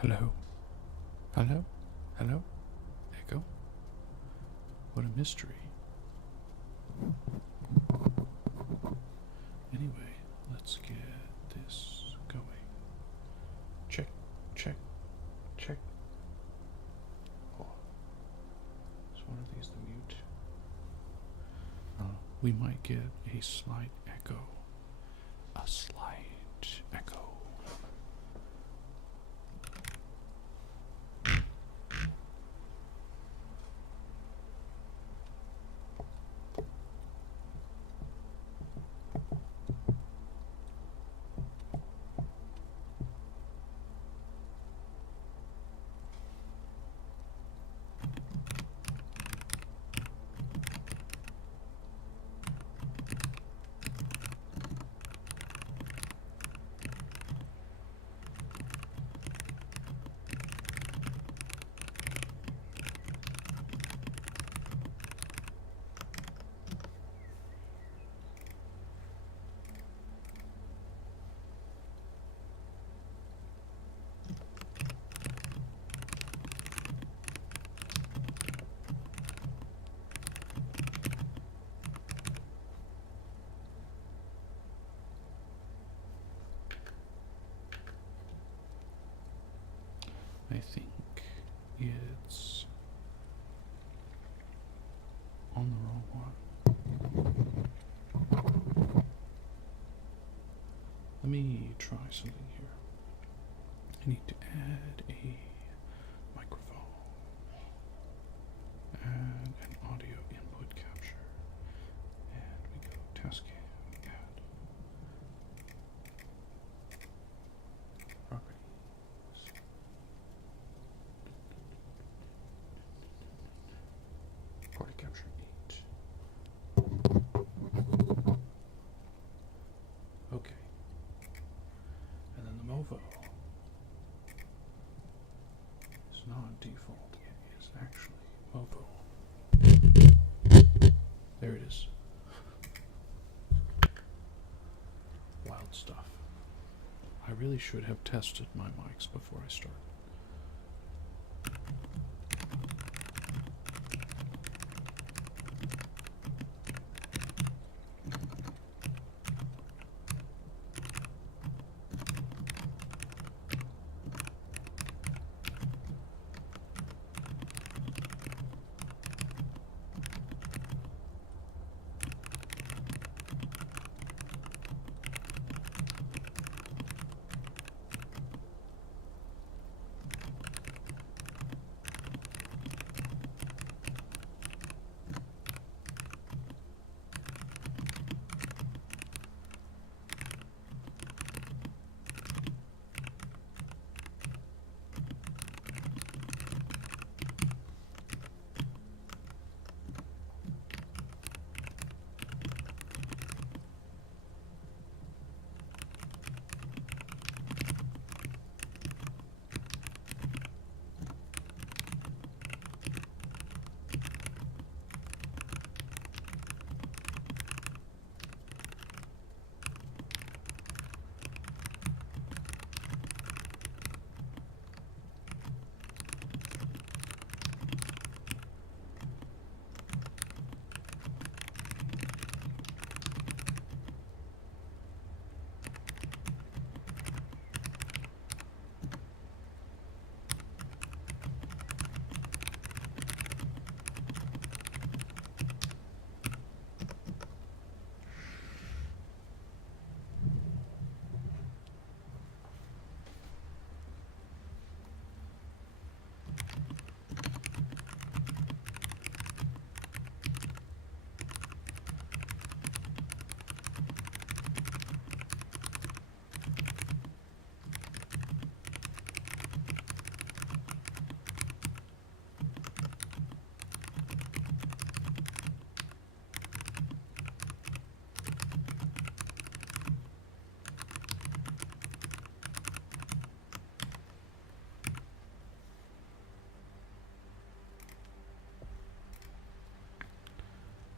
Hello? Hello? Hello? Echo? What a mystery. Anyway, let's get this going. Check, check, check. Oh, is one of these the mute? We might get a slight echo. A slight echo. I think it's on the wrong one. Let me try something here. I need to add a microphone and an audio input capture. And we go tasking, add properties. Party capture 8. Okay. And then the Movo is not default, it is actually Movo. There it is. Wild stuff. I really should have tested my mics before I start.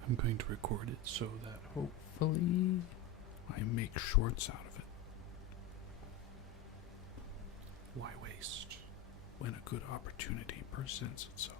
I'm going to record it so that hopefully I make shorts out of it. Why waste? when a good opportunity presents itself.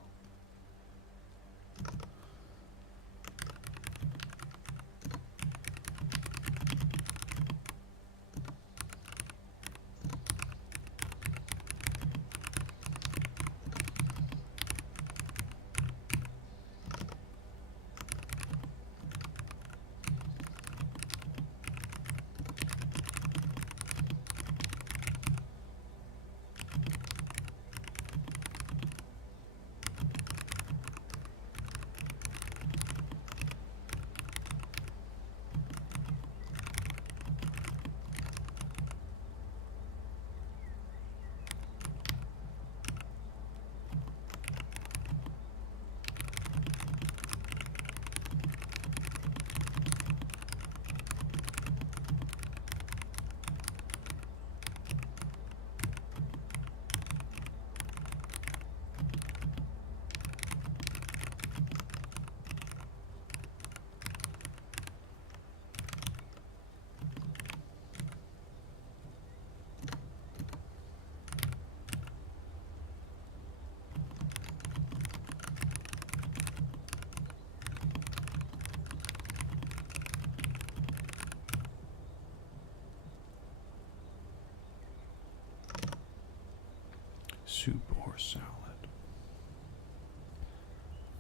Soup or salad?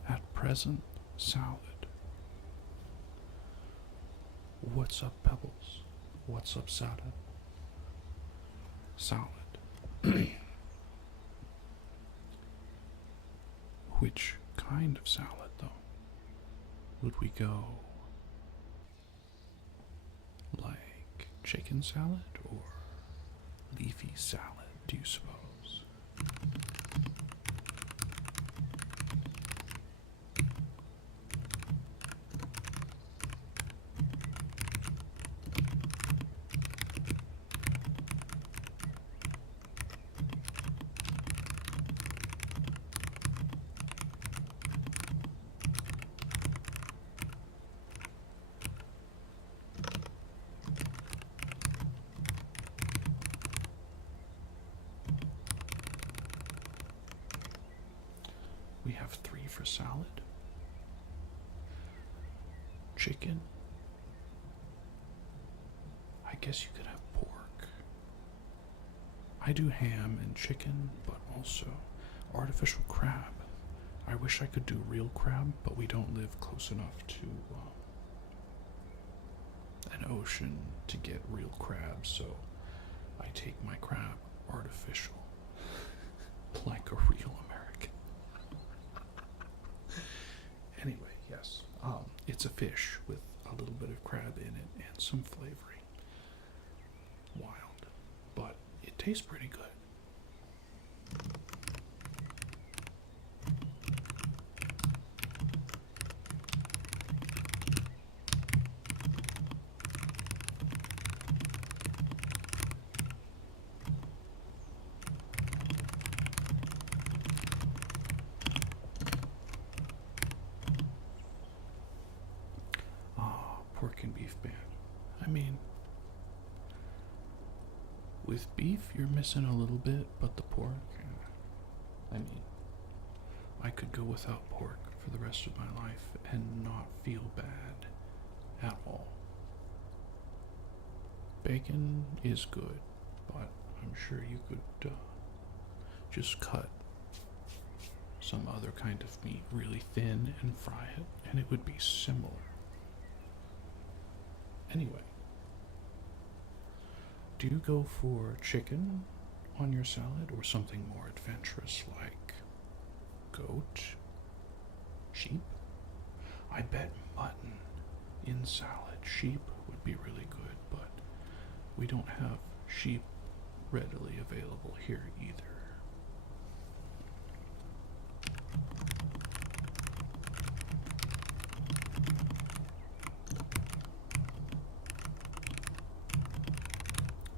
At present, salad. What's up, Pebbles? What's up, salad? Salad. Which kind of salad, though? Would we go like chicken salad or leafy salad, do you suppose? We have 3 for salad. Chicken. I guess you could have pork. I do ham and chicken, but also artificial crab. I wish I could do real crab, but we don't live close enough to an ocean to get real crab, so I take my crab artificial, like a real American. Anyway, yes, it's a fish with a little bit of crab in it and some flavoring. Wild, but it tastes pretty good. Pork and beef band. I mean, with beef, you're missing a little bit, but the pork, I mean, I could go without pork for the rest of my life and not feel bad at all. Bacon is good, but I'm sure you could just cut some other kind of meat really thin and fry it, and it would be similar. Anyway, do you go for chicken on your salad or something more adventurous like goat, sheep? I bet mutton in salad. Sheep would be really good, but we don't have sheep readily available here either.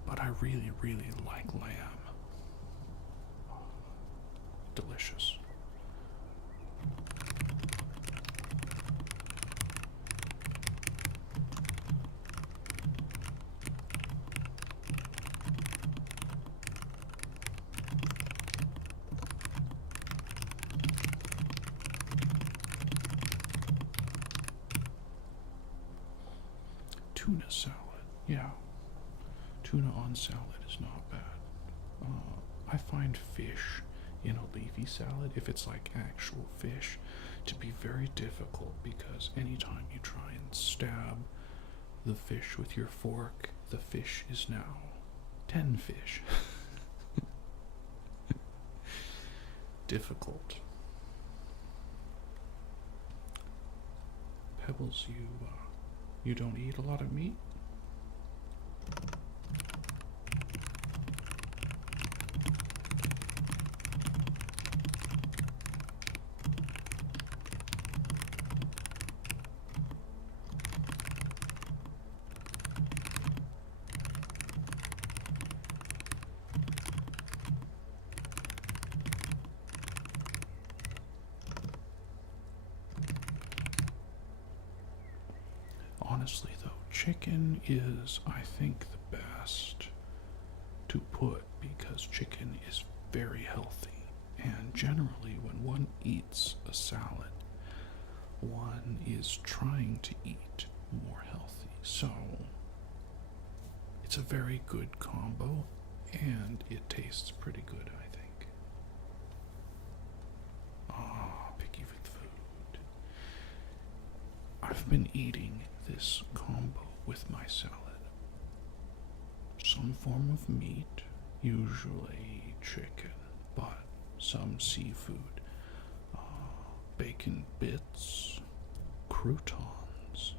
But I really, really like lamb. Delicious. tuna salad. Yeah, tuna on salad is not bad. I find fish in a leafy salad, if it's like actual fish, to be very difficult because anytime you try and stab the fish with your fork, the fish is now 10 fish. Difficult. Pebbles, you don't eat a lot of meat? Honestly, though, chicken is, I think, the best to put because chicken is very healthy. And generally, when one eats a salad, one is trying to eat more healthy. So, it's a very good combo, and it tastes pretty good, I think. Picky with food. I've been eating this combo with my salad. Some form of meat, usually chicken, but some seafood, bacon bits, croutons,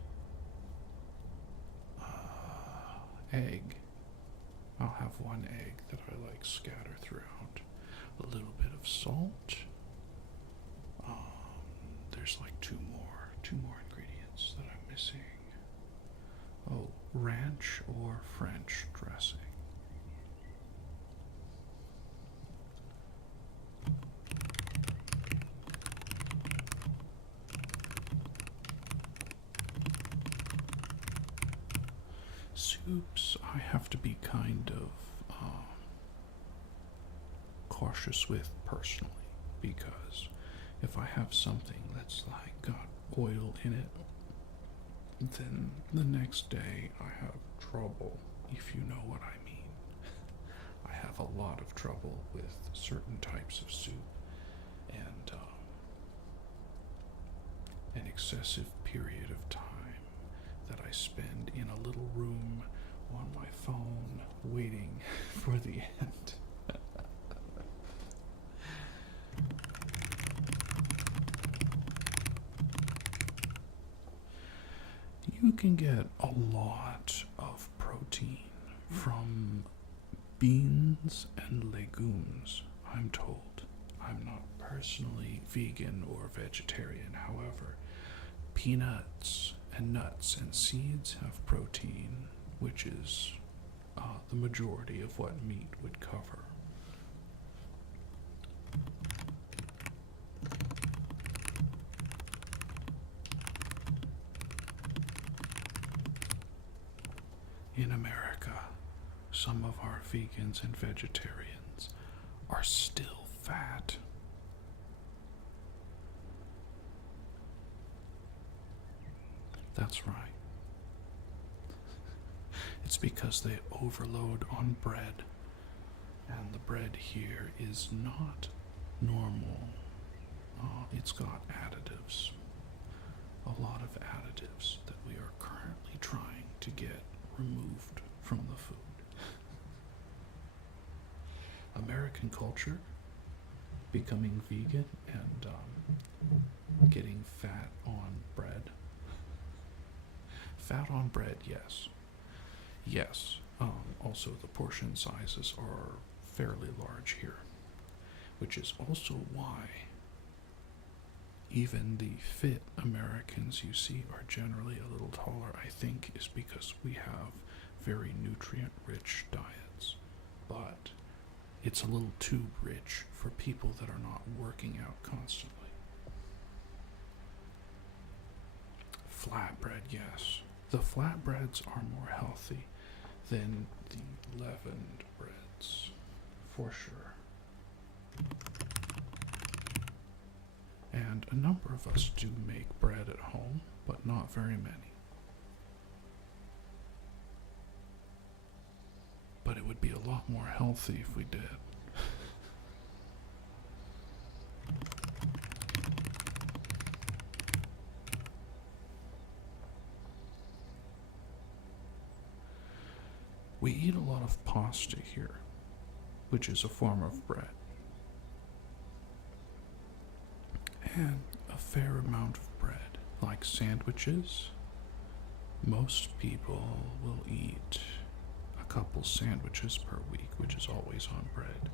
egg. I'll have one egg that I like scatter throughout. A little bit of salt. There's like two more ingredients that I'm missing. Oh, ranch or French dressing. Soups, I have to be kind of cautious with personally, because if I have something that's like got oil in it, then the next day I have trouble, if you know what I mean. I have a lot of trouble with certain types of soup, and an excessive period of time that I spend in a little room on my phone waiting for the end. You can get a lot of protein from beans and legumes, I'm told. I'm not personally vegan or vegetarian, however, peanuts and nuts and seeds have protein, which is the majority of what meat would cover. In America, some of our vegans and vegetarians are still fat. That's right. It's because they overload on bread, and the bread here is not normal. It's got additives, a lot of additives that we are currently trying to get removed from the food. American culture, becoming vegan and getting fat on bread. Fat on bread, yes. Yes. Also, the portion sizes are fairly large here, which is also why even the fit Americans you see are generally a little taller, I think, is because we have very nutrient-rich diets. But it's a little too rich for people that are not working out constantly. Flatbread, yes. The flatbreads are more healthy than the leavened breads, for sure. And a number of us do make bread at home, but not very many. but it would be a lot more healthy if we did. We eat a lot of pasta here, which is a form of bread, and a fair amount of bread, like sandwiches. Most people will eat a couple sandwiches per week, which is always on bread.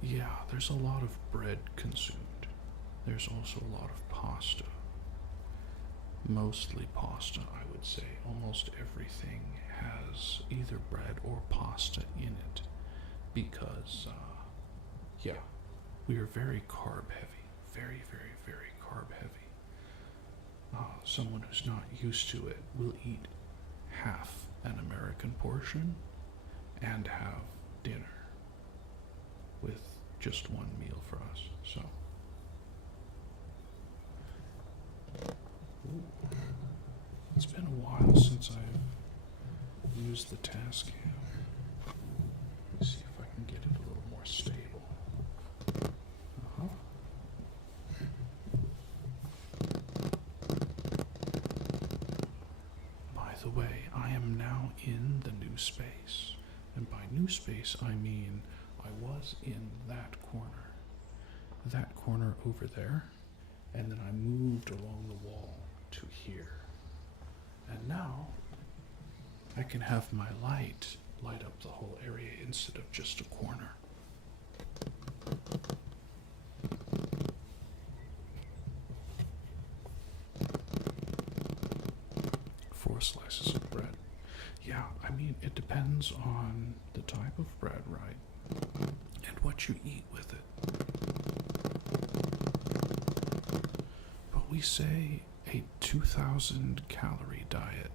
Yeah, there's a lot of bread consumed. There's also a lot of pasta. Mostly pasta, I would say. Almost everything has either bread or pasta in it because, yeah, we are very carb heavy. Very, very, very carb heavy. Someone who's not used to it will eat half an American portion and have dinner with just one meal for us. So, ooh. It's been a while since I've used the Tascam. Let me see if I can get it a little more stable. Uh-huh. By the way, I am now in the new space. And by new space, I mean I was in that corner over there, and then I moved along the wall to here. And now I can have my light light up the whole area instead of just a corner. Four slices of bread. Yeah, I mean, it depends on the type of bread, right? And what you eat with it. But we say a 2,000 calorie diet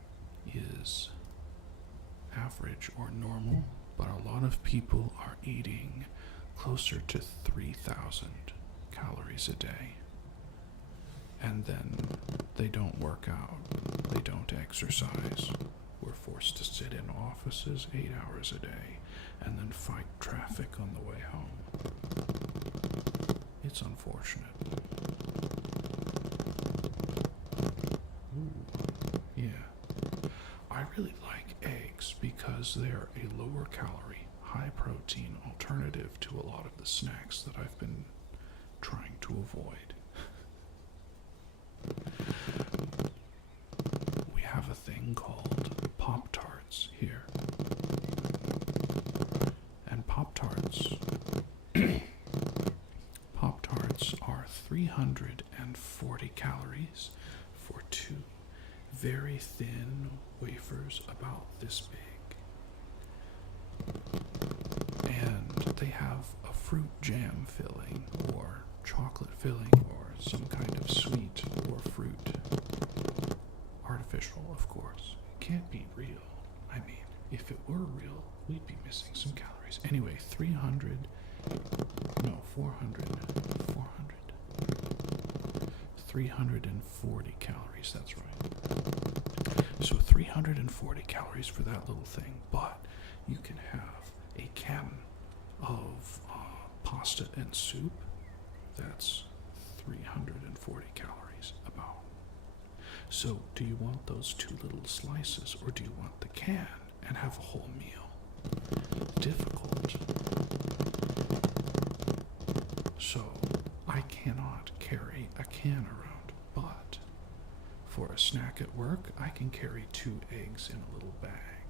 is average or normal, but a lot of people are eating closer to 3,000 calories a day. And then they don't work out, they don't exercise. We're forced to sit in offices 8 hours a day and then fight traffic on the way home. It's unfortunate. Ooh, yeah. I really like eggs because they're a lower calorie, high protein alternative to a lot of the snacks that I've been trying to avoid. We have a thing called Pop-Tarts here. And Pop-Tarts Pop-Tarts are 340 calories for two very thin wafers about this big. And they have a fruit jam filling or chocolate filling or some kind of sweet or fruit. Artificial, of course. It can't be real. I mean, if it were real, we'd be missing some calories. Anyway, 340 calories, that's right. So 340 calories for that little thing, but you can have a can of pasta and soup. That's 340 calories about. So do you want those two little slices, or do you want the can and have a whole meal? Difficult. So I cannot carry a can around, but for a snack at work, I can carry 2 eggs in a little bag.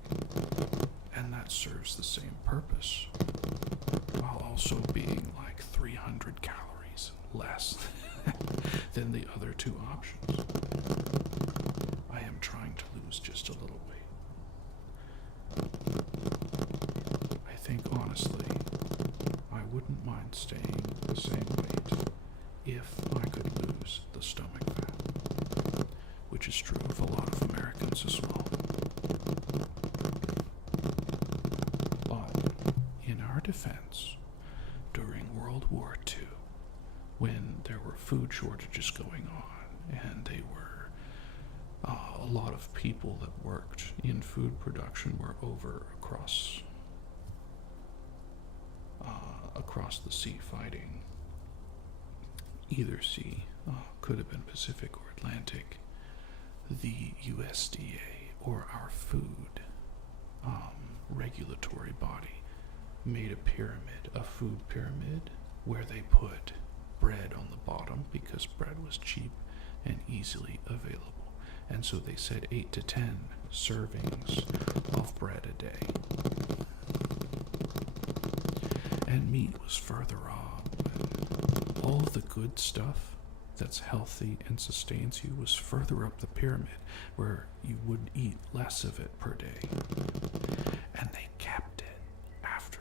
And that serves the same purpose, while also being like 300 calories less than the other 2 options. I am trying to lose just a little weight. I think honestly, I wouldn't mind staying the same weight if I could lose the stomach fat, which is true of a lot of Americans as well. But in our defense, during World War II, when there were food shortages going on and they were a lot of people that worked in food production were over across the sea fighting. Either sea, could have been Pacific or Atlantic. The USDA, or our food regulatory body, made a food pyramid, where they put bread on the bottom because bread was cheap and easily available. And so they said 8 to 10 servings of bread a day. And meat was further up. All the good stuff that's healthy and sustains you was further up the pyramid, where you would eat less of it per day. And they kept it after.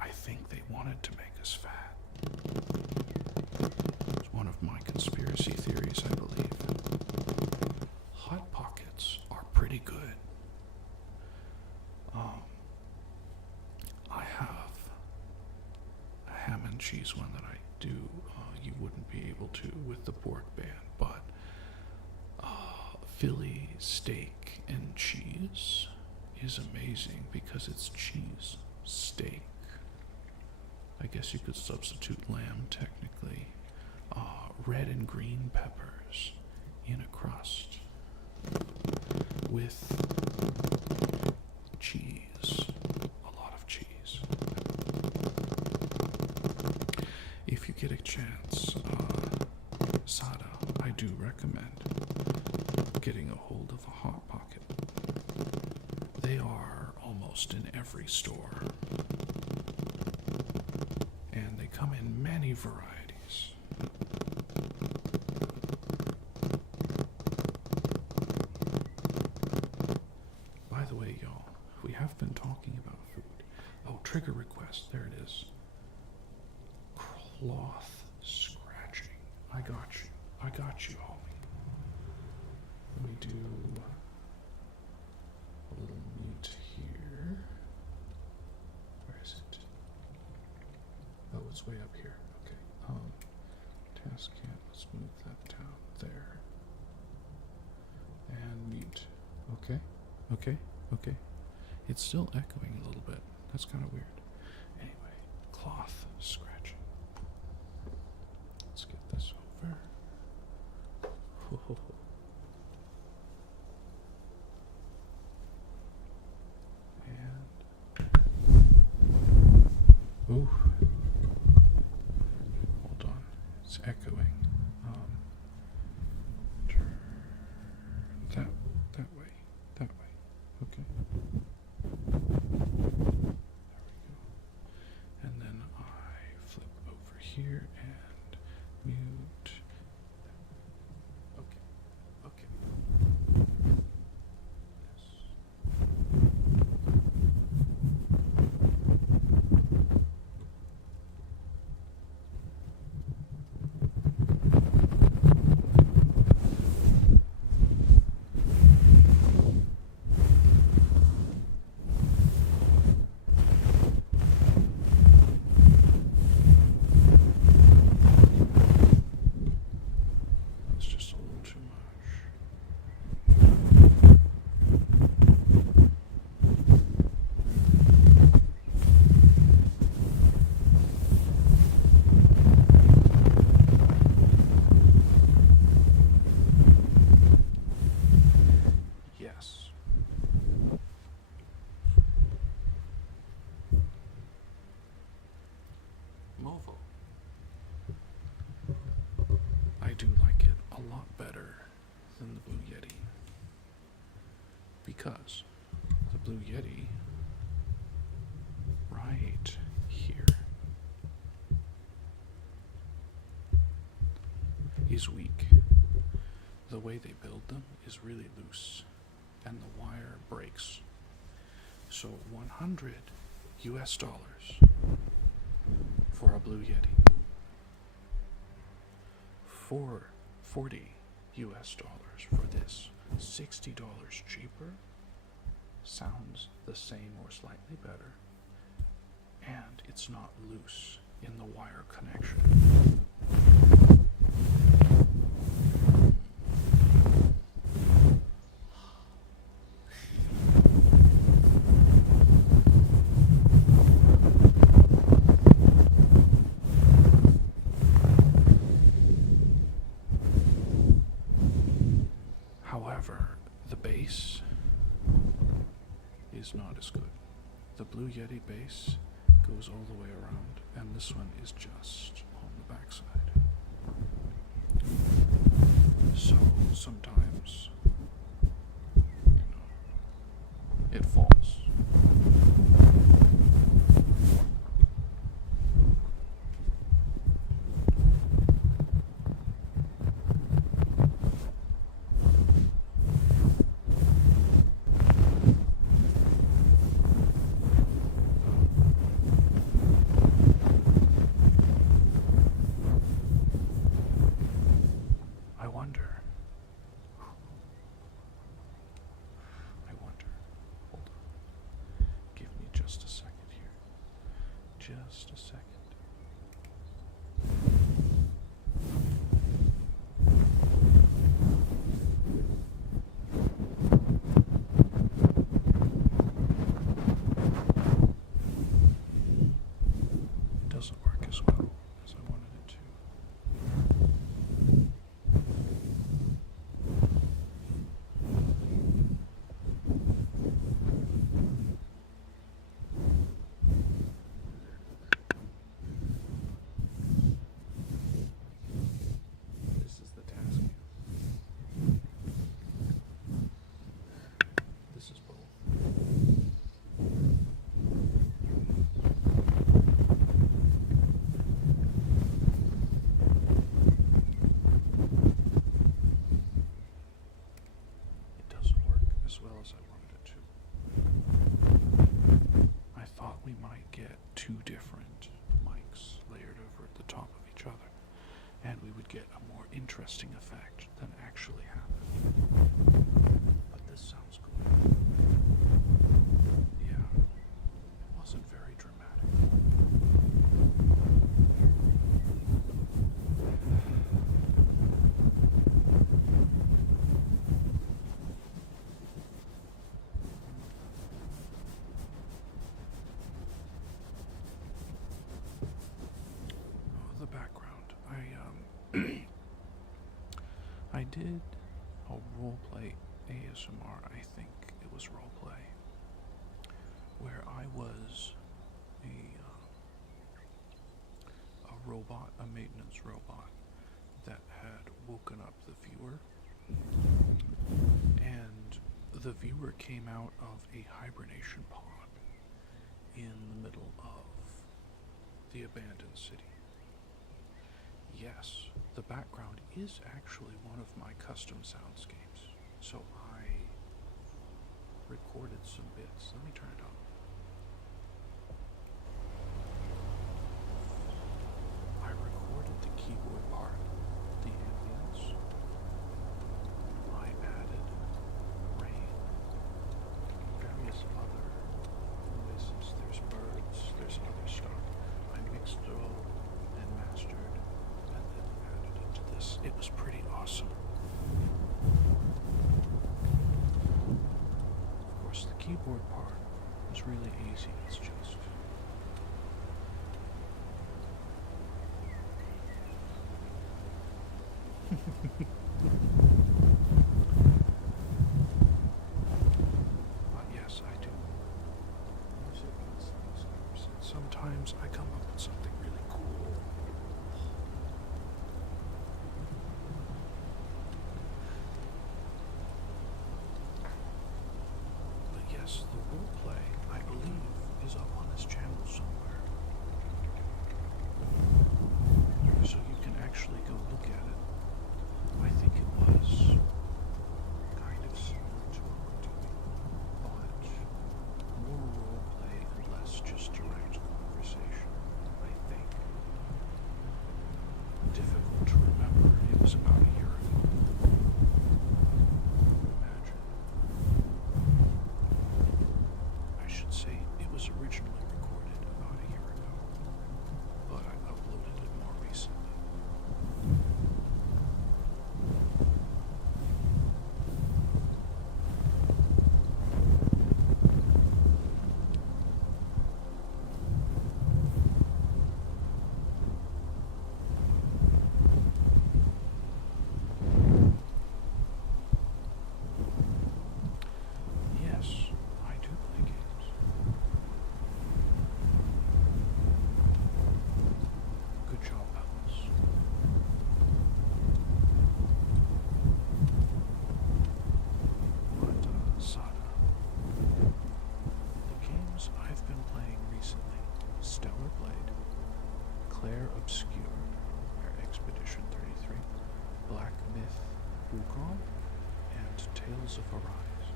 I think they wanted to make us fat. It's one of my conspiracy theories, I believe. Hot Pockets are pretty good. I have a ham and cheese one that I do. You wouldn't be able to with the pork ban, but Philly steak and cheese is amazing because it's cheese steak. I guess you could substitute lamb technically. Red and green peppers in a crust with cheese, a lot of cheese. If you get a chance, Sada, I do recommend getting a hold of a Hot Pocket. They are almost in every store, and they come in many varieties. By the way, y'all, we have been talking about food. Oh, trigger request, there it is. Cloth scratching. I got you, homie. Let me do a little meat here. Where is it? Oh, it's way up here. Okay. Task can, let's move that down there. And meat. Okay. It's still echoing a little bit. That's kind of weird. Anyway, cloth scratching. Let's get this over. And ooh, hold on, it's echoing. Turn that way. Okay. There we go. And then I flip over here and mute. Okay. That's just a little too much. Yes. Movo. I do like it a lot better than the Blue Yeti, because the Blue Yeti right here is weak. The way they build them is really loose, and the wire breaks. So $100 for a Blue Yeti. For $40 for this, $60 cheaper, sounds the same or slightly better, and it's not loose in the wire connection. is not as good. The Blue Yeti base goes all the way around, and this one is just on the backside. So sometimes, it falls. Just a second here. Just a second. It doesn't work as well as I wanted it to. As I wanted it to. I thought we might get two different mics layered over at the top of each other, and we would get a more interesting effect than actually happened. But this sounds good. Yeah, it wasn't very dramatic. I did a roleplay ASMR, I think it was roleplay, where I was a robot, a maintenance robot, that had woken up the viewer, and the viewer came out of a hibernation pod in the middle of the abandoned city. Yes, the background is actually one of my custom soundscapes, so I recorded some bits. Let me turn it up. I recorded the keyboard part, the ambience. I added rain, various other noises. There's birds, there's other stuff. I mixed it all and mastered. It was pretty awesome. Of course, the keyboard part was really easy. It's just yes, I do. Sometimes I come up with something really cool. The roleplay, I believe, is up on this channel somewhere. So you can actually go look at it. I think it was kind of similar to what we're doing, but more roleplay and less just direct conversation, I think. Difficult to remember. It was about a year ago. Originally recorded about a year ago, but I uploaded it more recently. Yes, I do play games. Tales of Arise.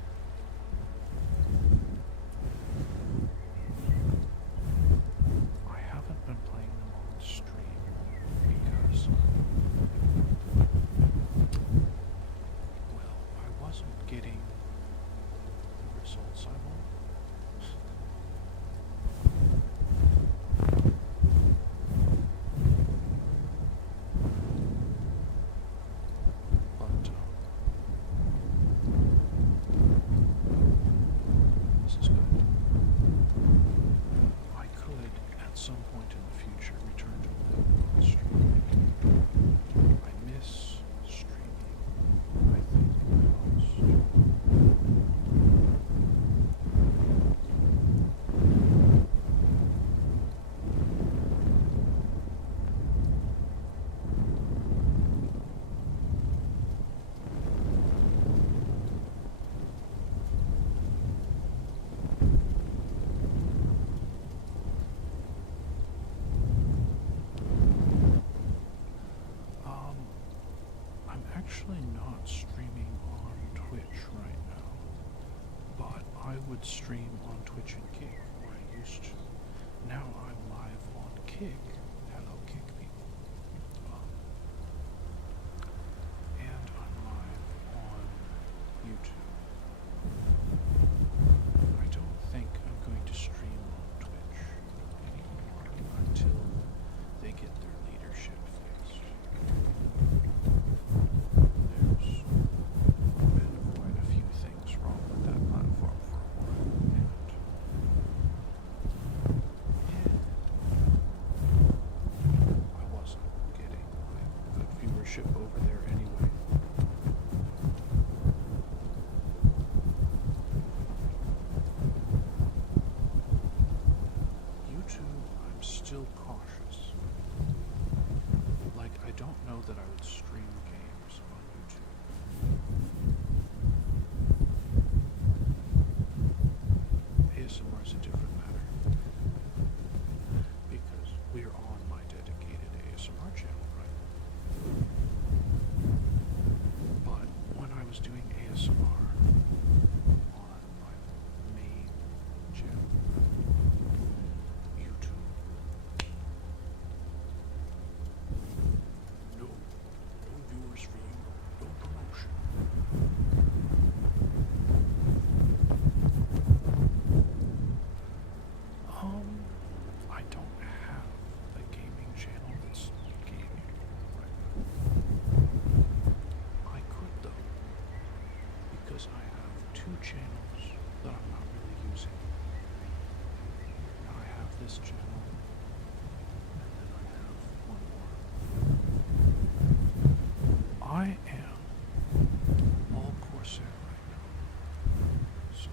I haven't been playing them on stream because, well, I wasn't getting the results I want. But this is good. I could, at some point in the future, return to living on stream. I miss streaming, I think, the most. I'm actually not streaming on Twitch right now, but I would stream on Twitch and Kick, or I used to. Now I'm live on Kick. Hello, Kick people. And I'm live on YouTube. I don't think I'm going to stream on Twitch anymore until they get their leadership fixed. There's been quite a few things wrong with that platform for a while, and I wasn't getting good viewership over there anyway. YouTube, I'm still cautious. Like, I don't know that I would stream games on YouTube. ASMR is a different matter because we're on my dedicated ASMR channel, right? But when I was doing ASMR on my main channel, YouTube, no viewers for you, no promotion. I don't have a gaming channel that's gaming right now. I could though, because I have two channels that I'm not really using. Now I have this channel, and then I have one more. I am all Corsair right now. So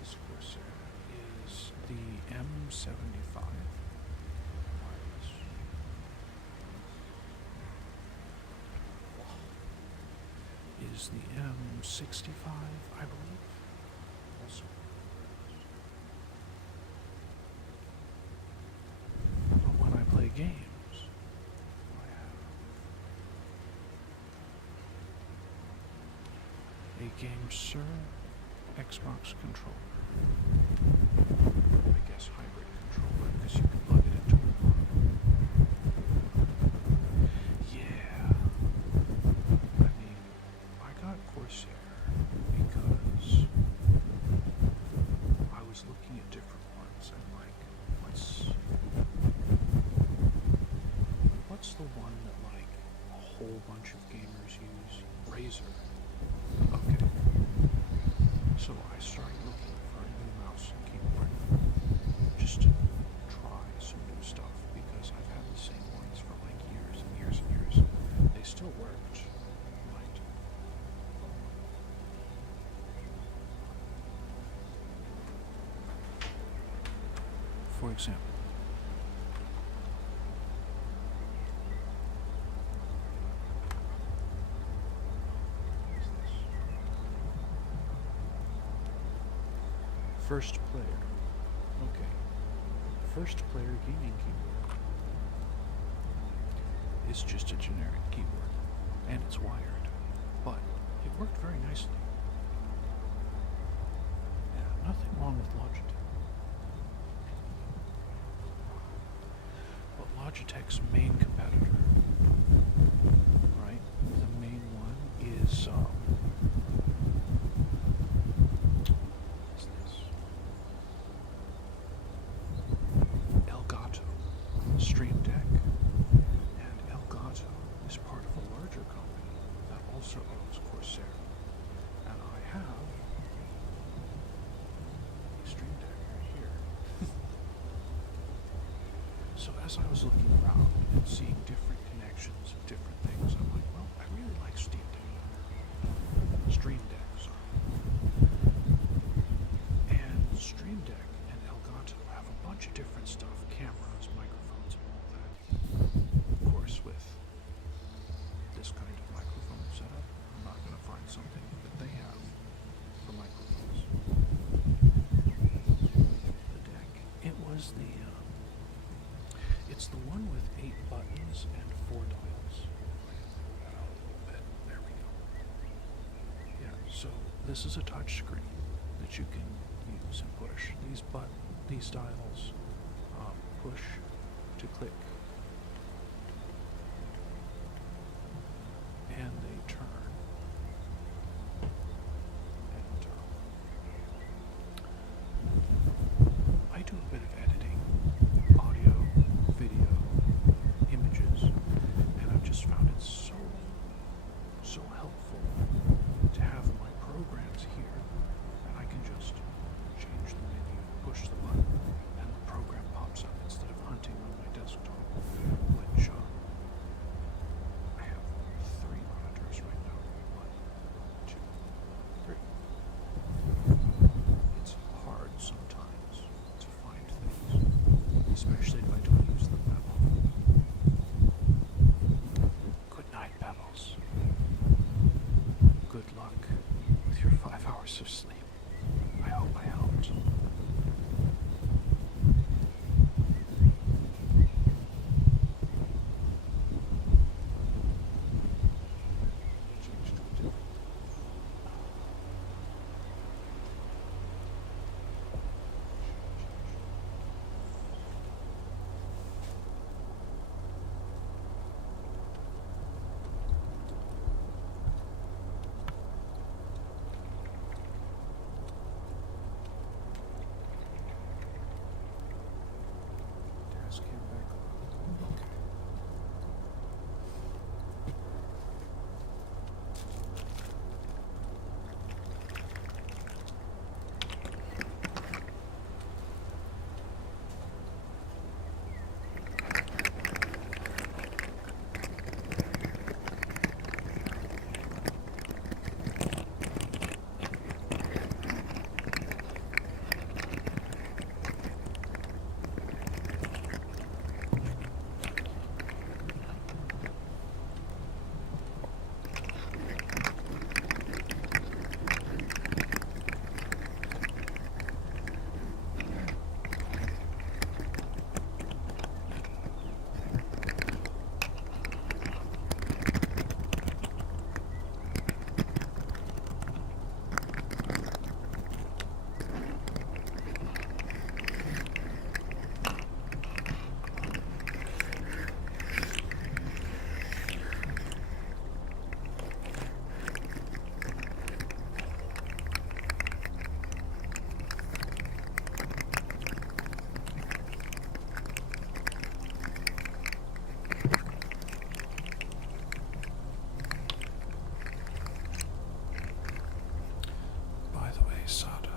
this Corsair is the M75 wireless. Is the M65, I believe. Also. But when I play games, I have a GameSir Xbox controller. I guess hybrid controller because you can plug it into a Yeah. I mean, I got Corsair because I was looking at different ones and like, what's the one that like a whole bunch of gamers use? Razer. Okay. So I started looking for a new mouse and keyboard just to try some new stuff because I've had the same ones for like years and years and years. They still worked, right? For example, First Player. Okay. First Player gaming keyboard. It's just a generic keyboard, and it's wired. but it worked very nicely. Yeah, nothing wrong with Logitech. But Logitech's main competitor, right? The main one is what's this? Elgato Stream Deck, and Elgato is part of a larger company that also owns Corsair, and I have a Stream Deck right here. So as I was looking around and seeing different connections of different things, I'm like, well, I really like Stream Deck, sorry. And Stream Deck and Elgato have a bunch of different stuff, cameras, microphones, and all that. Of course, with this kind of microphone setup, I'm not going to find something that they have for microphones. The deck, it was it's the one with 8 buttons and 4 dials. Pull that out a little bit. There we go. Yeah, so this is a touch screen that you can use and push. These dials push to click, and they turn and I do a bit of editing, audio, video, images, and I've just found it so helpful to have my programs here, and I can just change the menu, push the button, and the program pops up instead of hunting on my desktop, which I have 3 monitors right now. 1, 2, 3. It's hard sometimes to find things, especially if I don't use the bevel. Good night, Pebbles. Good luck with your 5 hours of sleep. I hope I helped. Change to a different. Desk cam back on. Okay. By the way, Sada,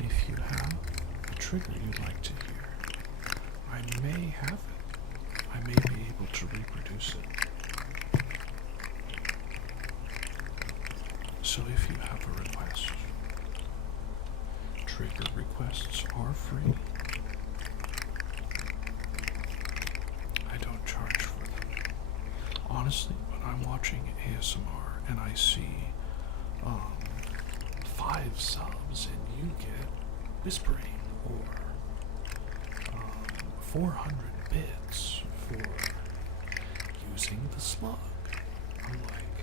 if you have a trigger you'd like to hear, I may have it. I may be able to reproduce it. So if you have a request, trigger requests are free. I don't charge for them. Honestly, when I'm watching ASMR and I see 5 subs and you get whispering, or 400 bits for using the slug. I'm like,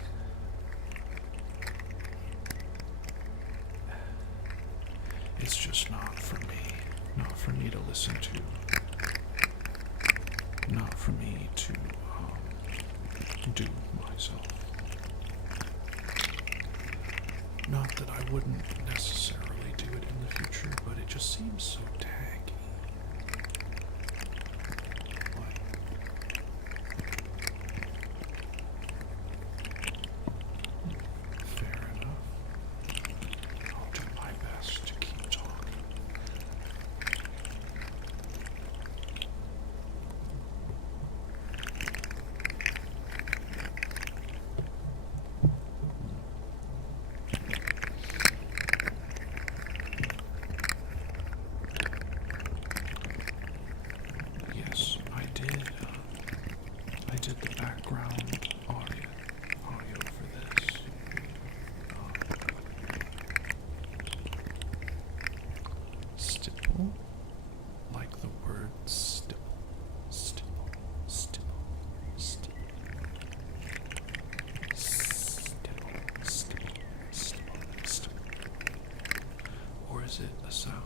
it's just not for me. Not for me to listen to. Not for me to do myself. Not that I wouldn't necessarily do it in the future, but it just seems so taggy. Like, fair enough. I'll do my best to keep talking. Yes, I did. I did the background audio for this. Stipple, like the word stipple, stipple, stipple, stipple, stipple, stipple, stipple, stipple. Or is it a sound?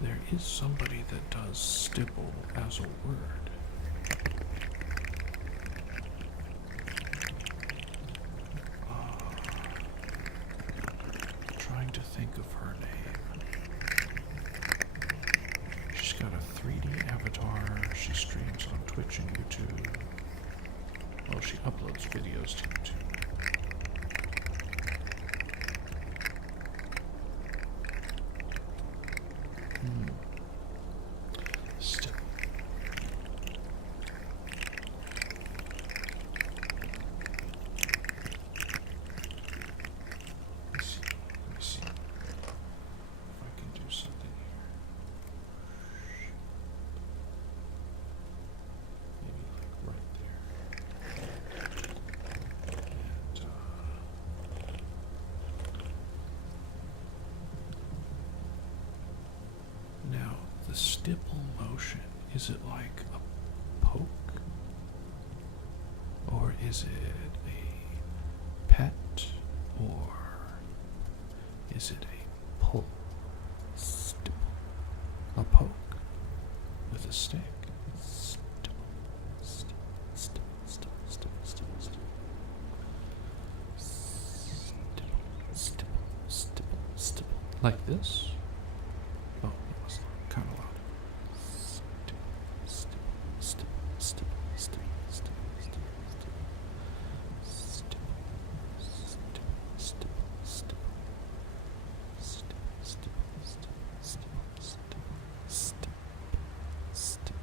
There is somebody that does stipple as a word. Trying to think of her name. She's got a 3D avatar. She streams on Twitch and YouTube. Well, she uploads videos to YouTube. Still. Let me see if I can do something here. Maybe like right there. And now the stipple motion, is it like a poke? Or is it a pet? Or is it a pull? Stipple. A poke with a stick. Stipple. Stipple. Stipple. Stipple. Stipple. Stipple. Stipple. Stipple. Stipple. Stipple. Stipple. Like this? Oh, that was kind of loud. Stipple. Stipple. Stipple. Stipple. Stipple. Stipple. Stipple. Stipple. Stipple. Stipple. Stipple.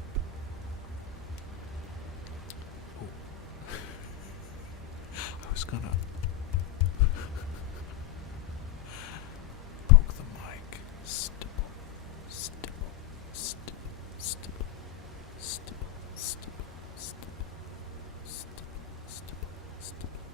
I was gonna poke the mic. Stipple, stipple, stipple, stipple, stipple, stipple, stipple, stipple, stipple, stipple, stipple, stipple, stipple, stipple,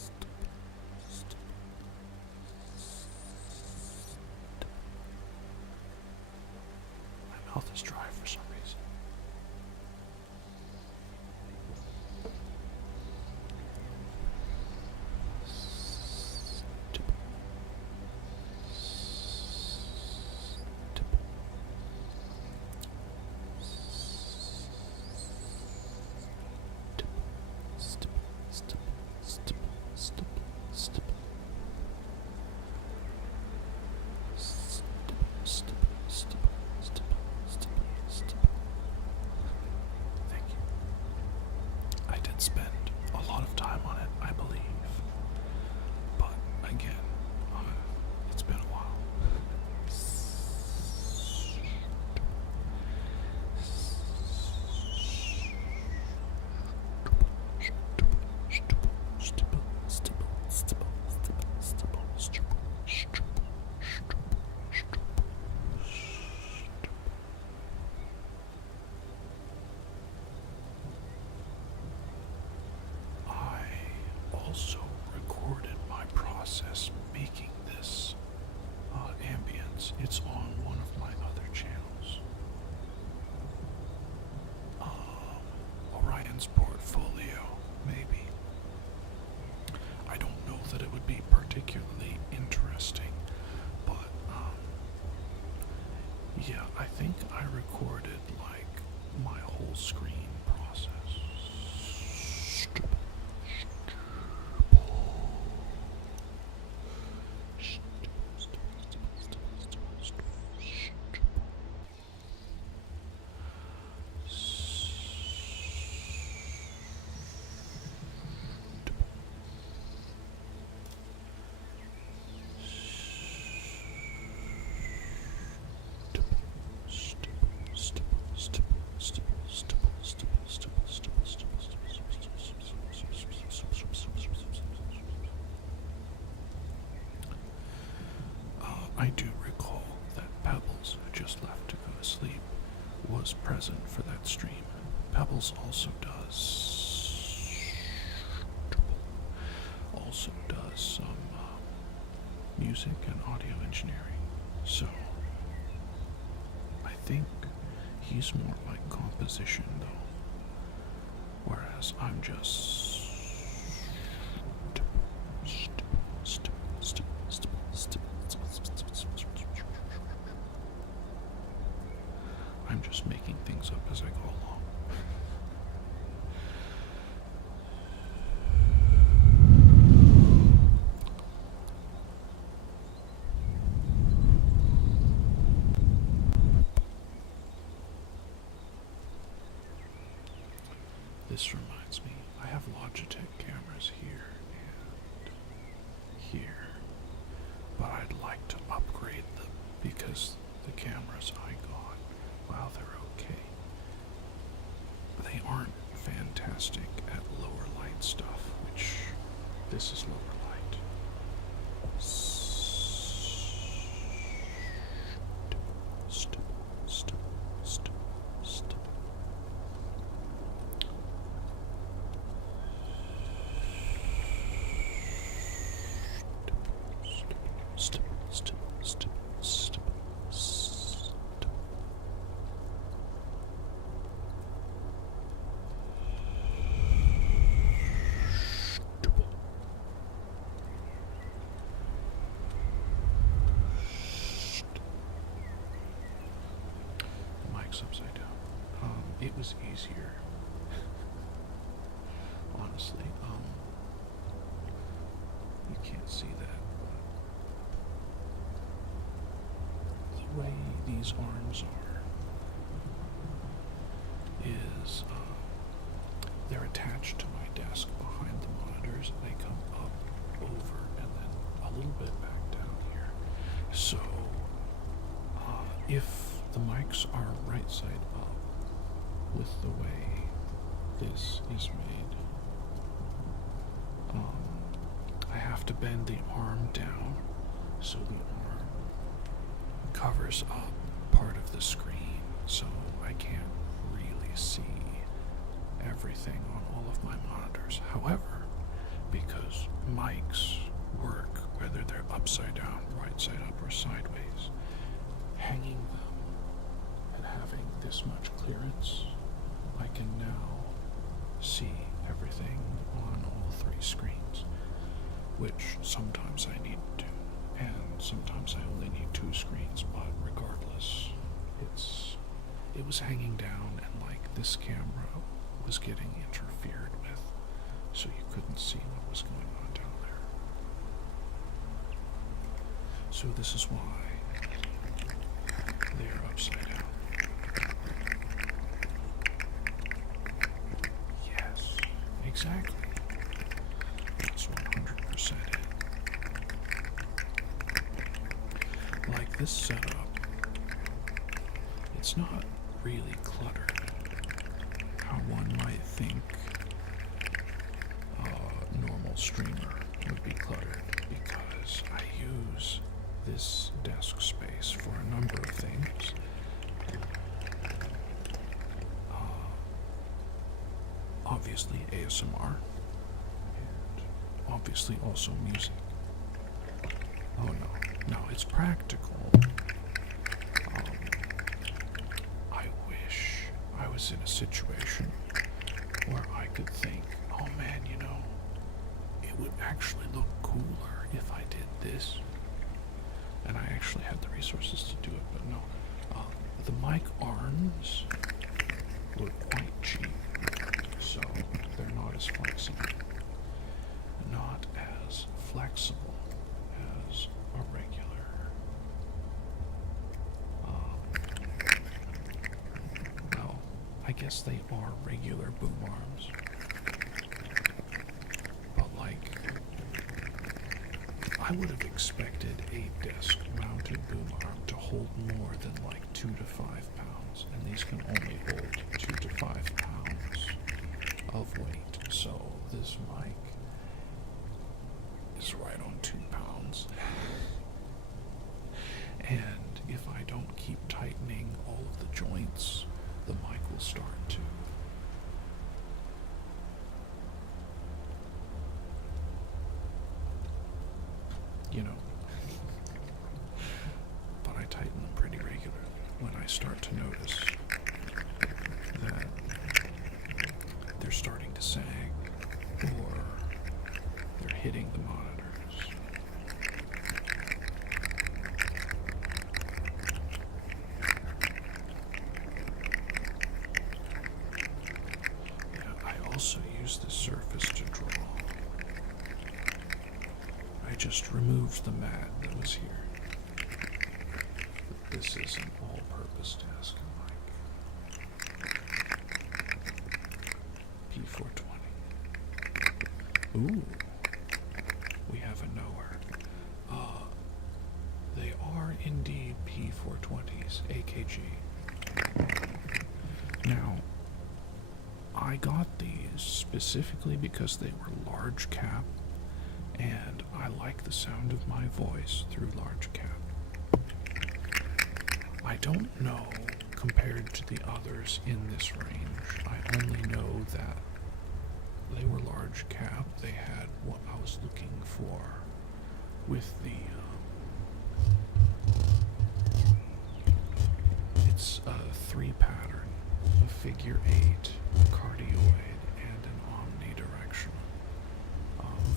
stipple, stipple, my mouth is dry for some reason. process making this ambience. It's on one of my other channels. Orion's Portfolio, maybe. I don't know that it would be particularly interesting, but yeah, I think I recorded like my whole screen process. I do recall that Pebbles, who just left to go to sleep, was present for that stream. Pebbles also does some music and audio engineering. So I think he's more like composition though, whereas I'm just making things up as I go along. This reminds me, I have Logitech cameras here and here, but I'd like to upgrade them because the cameras I got, while they're okay, they aren't fantastic at lower light stuff, which this is lower light. Upside down. It was easier, honestly. You can't see that, but the way these arms are is they're attached to my desk behind the monitors. They come up, over, and then a little bit back down here. So if the mics are right side up with the way this is made, I have to bend the arm down so the arm covers up part of the screen, so I can't really see everything on all of my monitors. However, because mics work whether they're upside down, right side up, or sideways, hanging them and having this much clearance, I can now see everything on all three screens, which sometimes I need to, and sometimes I only need two screens, but regardless, it was hanging down, and like this camera was getting interfered with, so you couldn't see what was going on down there. So this is why they are upside down. Yes, exactly. That's 100% it. Like this setup, it's not really cluttered, how one might think a normal streamer would be cluttered, because I use this desk space for a number of things. Obviously ASMR, and obviously also music. Oh no, no, it's practical. I wish I was in a situation where I could think, oh man, it would actually look cooler if I did this. And I actually had the resources to do it, but no. The mic arms were quite cheap, so they're not as flexible. Not as flexible as a regular. Well, I guess they are regular boom arms. But I would have expected a desk-mounted boom arm to hold more than 2 to 5 pounds, and these can only hold 2 to 5 pounds of weight. So this mic is right on 2 pounds. And if I don't keep tightening all of the joints, the mic will start to but I tighten them pretty regularly when I start to notice that they're starting to sag or they're hitting the monitors. Yeah, I also use this surface to draw. I just removed the mat that was here. This is an all-purpose desk mic. P420. Ooh, we have a knower. They are indeed P420s, AKG. Now, I got these specifically because they were large cap, and I like the sound of my voice through large cap. I don't know, compared to the others in this range, I only know that they were large cap. They had what I was looking for with the, it's a 3 pattern, a figure 8, a cardioid, and an omnidirectional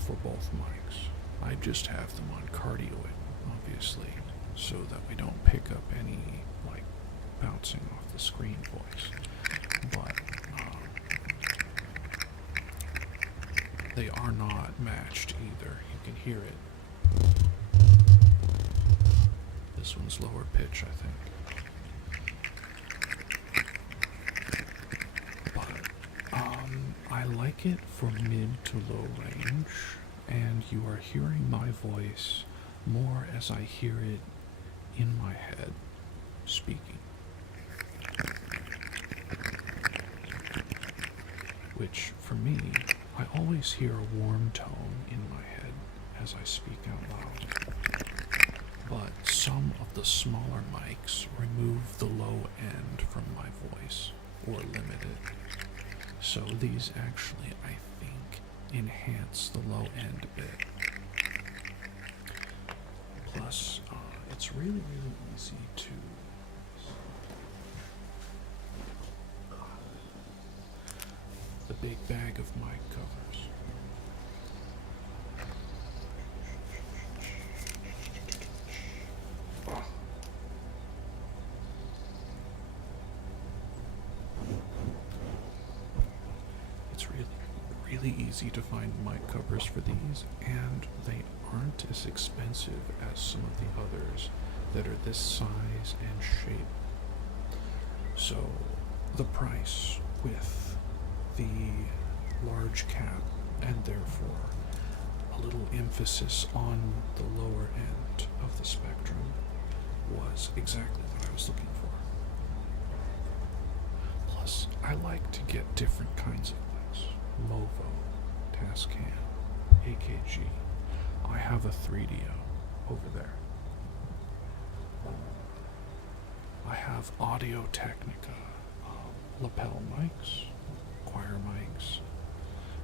for both mics. I just have them on cardioid, obviously, so that we don't pick up any bouncing off the screen voice. But they are not matched either. You can hear it. This one's lower pitch, I think. But I like it for mid to low range, and you are hearing my voice more as I hear it in my head speaking. Which, for me, I always hear a warm tone in my head as I speak out loud. But some of the smaller mics remove the low end from my voice, or limit it. So these actually, I think, enhance the low end a bit. Plus, it's really, really easy to the big bag of mic covers. It's really easy to find mic covers for these, and they aren't as expensive as some of the others that are this size and shape. So the price with the large cap, and therefore a little emphasis on the lower end of the spectrum, was exactly what I was looking for. Plus, I like to get different kinds of mics. Movo, Tascam, AKG. I have a 3DO over there. I have Audio Technica lapel mics, choir mics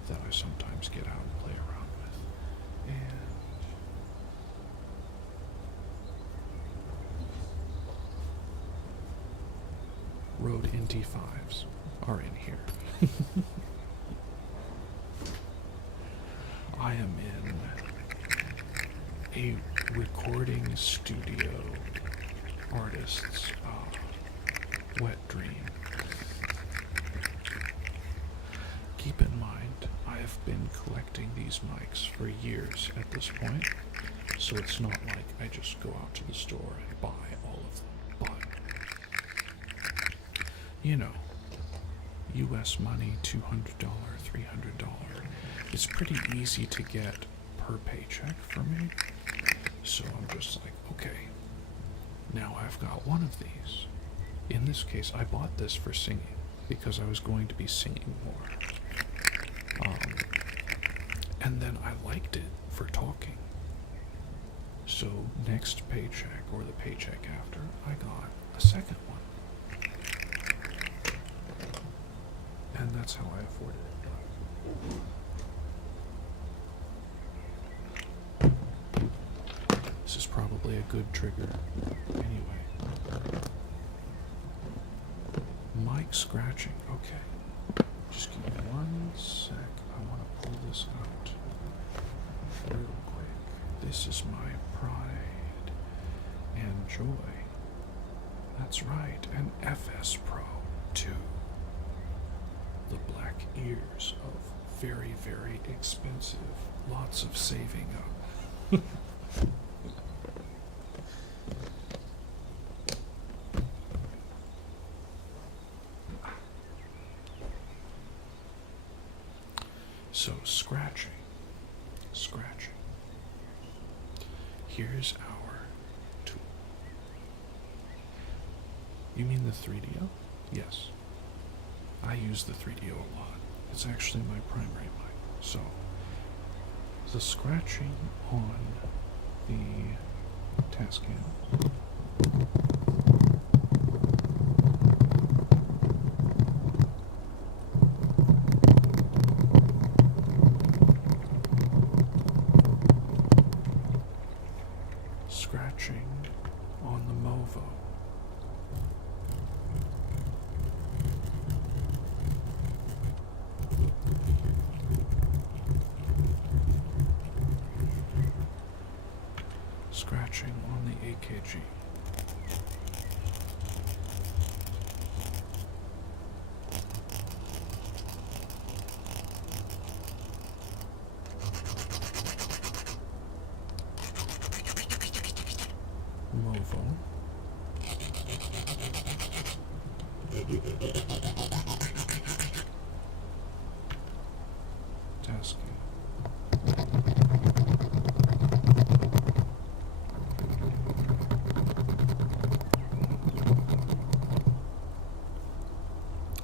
that I sometimes get out and play around with. And D5s are in here. I am in a recording studio artist's wet dream. Keep in mind, I have been collecting these mics for years at this point, so it's not like I just go out to the store and buy all of them. But, you know, US money, $200, $300, it's pretty easy to get per paycheck for me. So I'm just like, okay, now I've got one of these. In this case, I bought this for singing because I was going to be singing more. And then I liked it for talking. So next paycheck or the paycheck after, I got a second one. And that's how I afforded it. This is probably a good trigger. Anyway. Mic scratching. Okay. Just give me 1 sec. I want to pull this out real quick. This is my pride and joy. That's right, an FS Pro 2. The black ears of very, very expensive. Lots of saving up. So scratching. Here's our tool. You mean the 3DO? Yes. I use the 3DO a lot. It's actually my primary mic. So, the scratching on the Tascam. Scratching on the Movo. Scratching on the AKG. Movo. Tascam.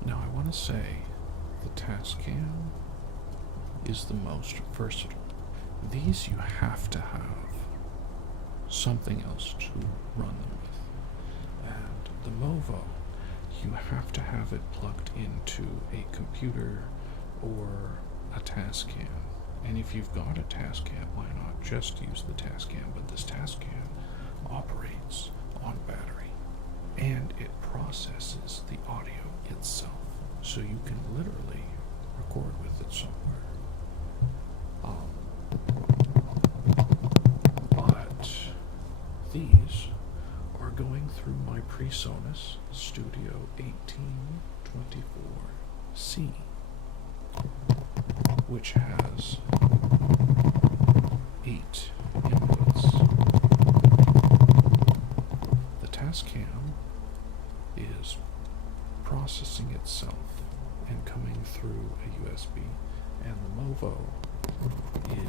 Now I want to say the Tascam is the most versatile. These you have to have something else to run them with. And the Movo, you have to have it plugged into a computer or a Tascam. And if you've got a Tascam, why not just use the Tascam? But this Tascam operates on battery, and it processes the audio itself. So you can literally record with it somewhere. But these are going through my PreSonus Studio 1824C, which has 8 inputs. The Tascam is processing itself and coming through a USB, and the Movo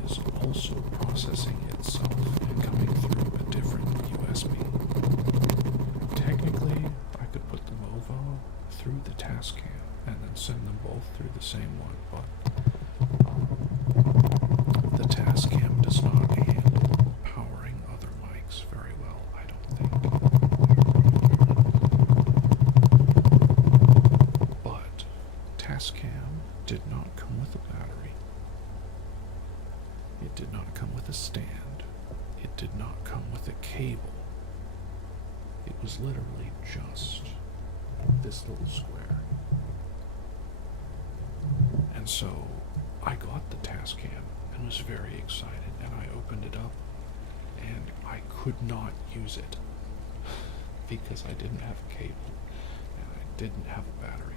is also processing itself and coming through a different USB. Technically, I could put the Movo through the Tascam and then send them both through the same one, but the Tascam does not handle powering other mics very well, I don't think. But Tascam did not come with a battery. It did not come with a stand. It did not come with a cable. It was literally just this little square. And so I got the Tascam and was very excited, and I opened it up and I could not use it because I didn't have a cable and I didn't have a battery.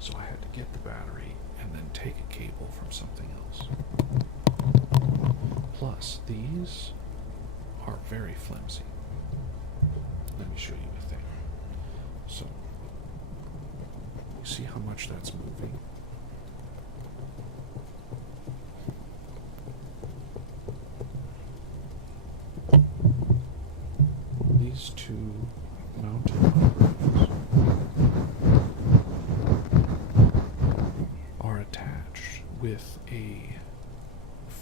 So I had to get the battery and then take a cable from something else. Plus, these are very flimsy. Let me show you a thing. So, you see how much that's moving? These two mounted microphones are attached with a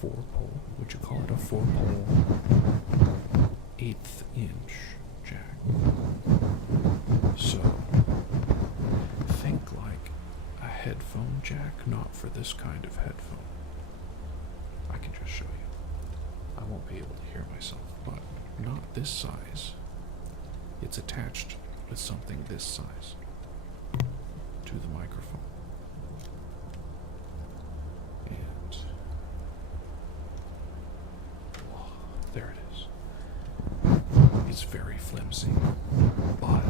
4-pole, would you call it a 4-pole 1/8 inch jack? So think like a headphone jack, not for this kind of headphone. I can just show you. I won't be able to hear myself, but not this size. It's attached with something this size to the microphone. And there it is. It's very flimsy, but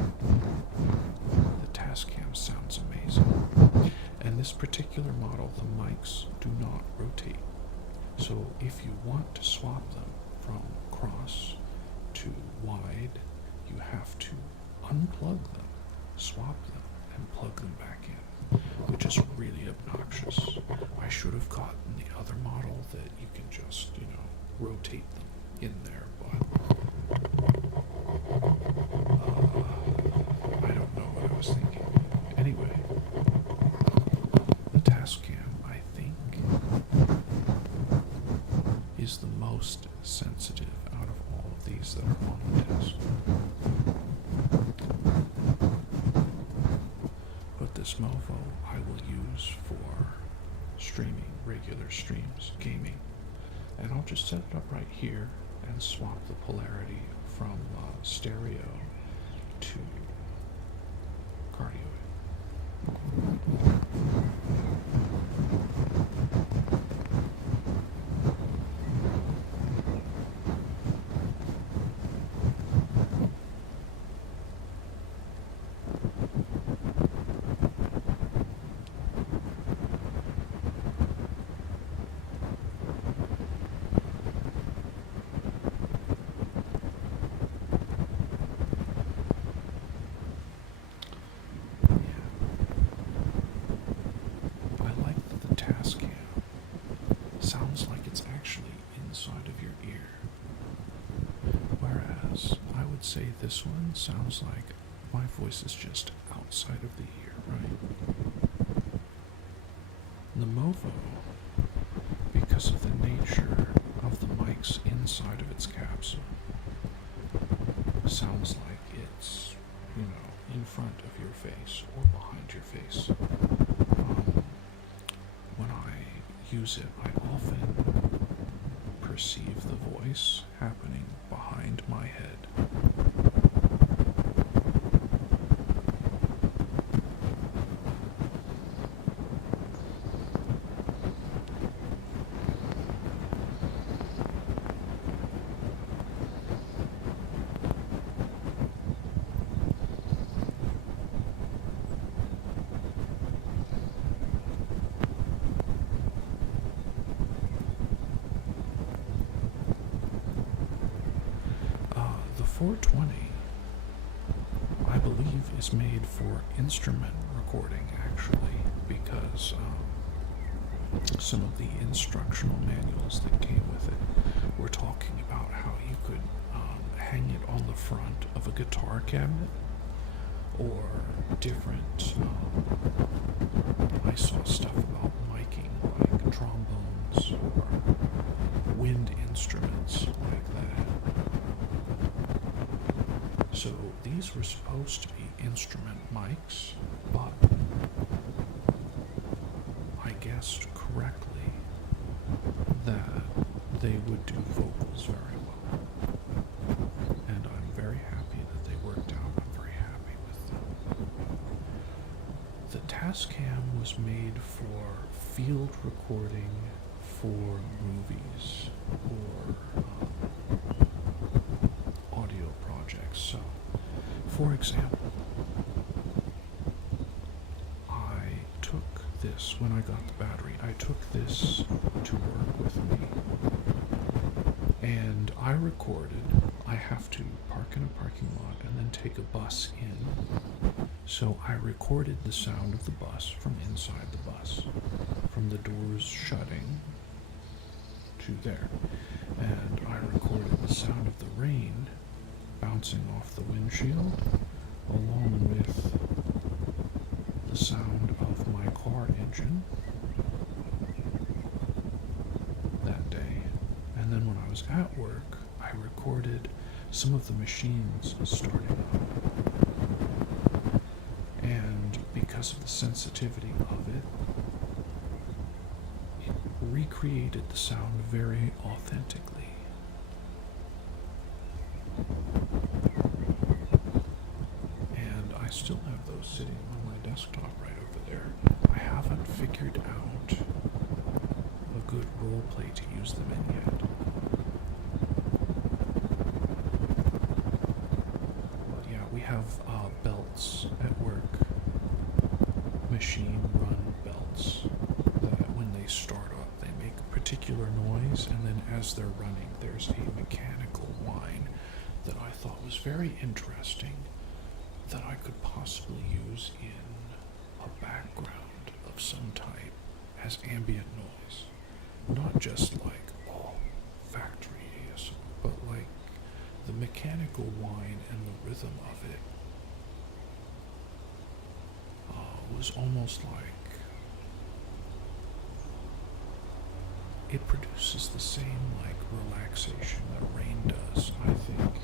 the Tascam sounds amazing. And this particular model, the mics do not rotate. So if you want to swap them from cross to wide, you have to unplug them, swap them, and plug them back in, which is really obnoxious. I should have gotten the other model that you can just, rotate them in there, but I don't know what I was thinking. Anyway, the Tascam, I think, is the most sensitive out of all of these that are on the desk. But this Movo I will use for streaming, regular streams, gaming. And I'll just set it up right here and swap the polarity from stereo to cardioid. Sounds like it's actually inside of your ear. Whereas I would say this one sounds like my voice is just outside of the ear, right? The Movo, because of the nature of the mics inside of its capsule, sounds like it's, in front of your face or behind your face. When I use it, I often perceive the voice happening behind my head. The 420, I believe, is made for instrument recording, actually, because some of the instructional manuals that came with it were talking about how you could hang it on the front of a guitar cabinet, or different, I saw stuff about miking, like trombones, or wind instruments like that. So these were supposed to be instrument mics, but I guessed correctly that they would do vocals very well. And I'm very happy that they worked out. I'm very happy with them. Tascam was made for field recording for movies or audio projects. So, for example, I took this when I got the battery. I took this to work with me, and I recorded. I have to park in a parking lot and then take a bus in. So I recorded the sound of the bus from inside the bus, from the doors shutting to there. And I recorded the sound of the rain bouncing off the windshield, along with the sound of my car engine that day. And then when I was at work, I recorded some of the machines starting up. And because of the sensitivity of it, it recreated the sound very authentically. And I still have those sitting on my desktop right over there. I haven't figured out a good role play to use them in yet. We have belts at work, machine run belts, that when they start up they make a particular noise, and then as they're running there's a mechanical whine that I thought was very interesting that I could possibly use in a background of some type as ambient noise. Not just like, factory ASMR, but like the mechanical whine and the rhythm of it was almost like it produces the same like relaxation that rain does, I think.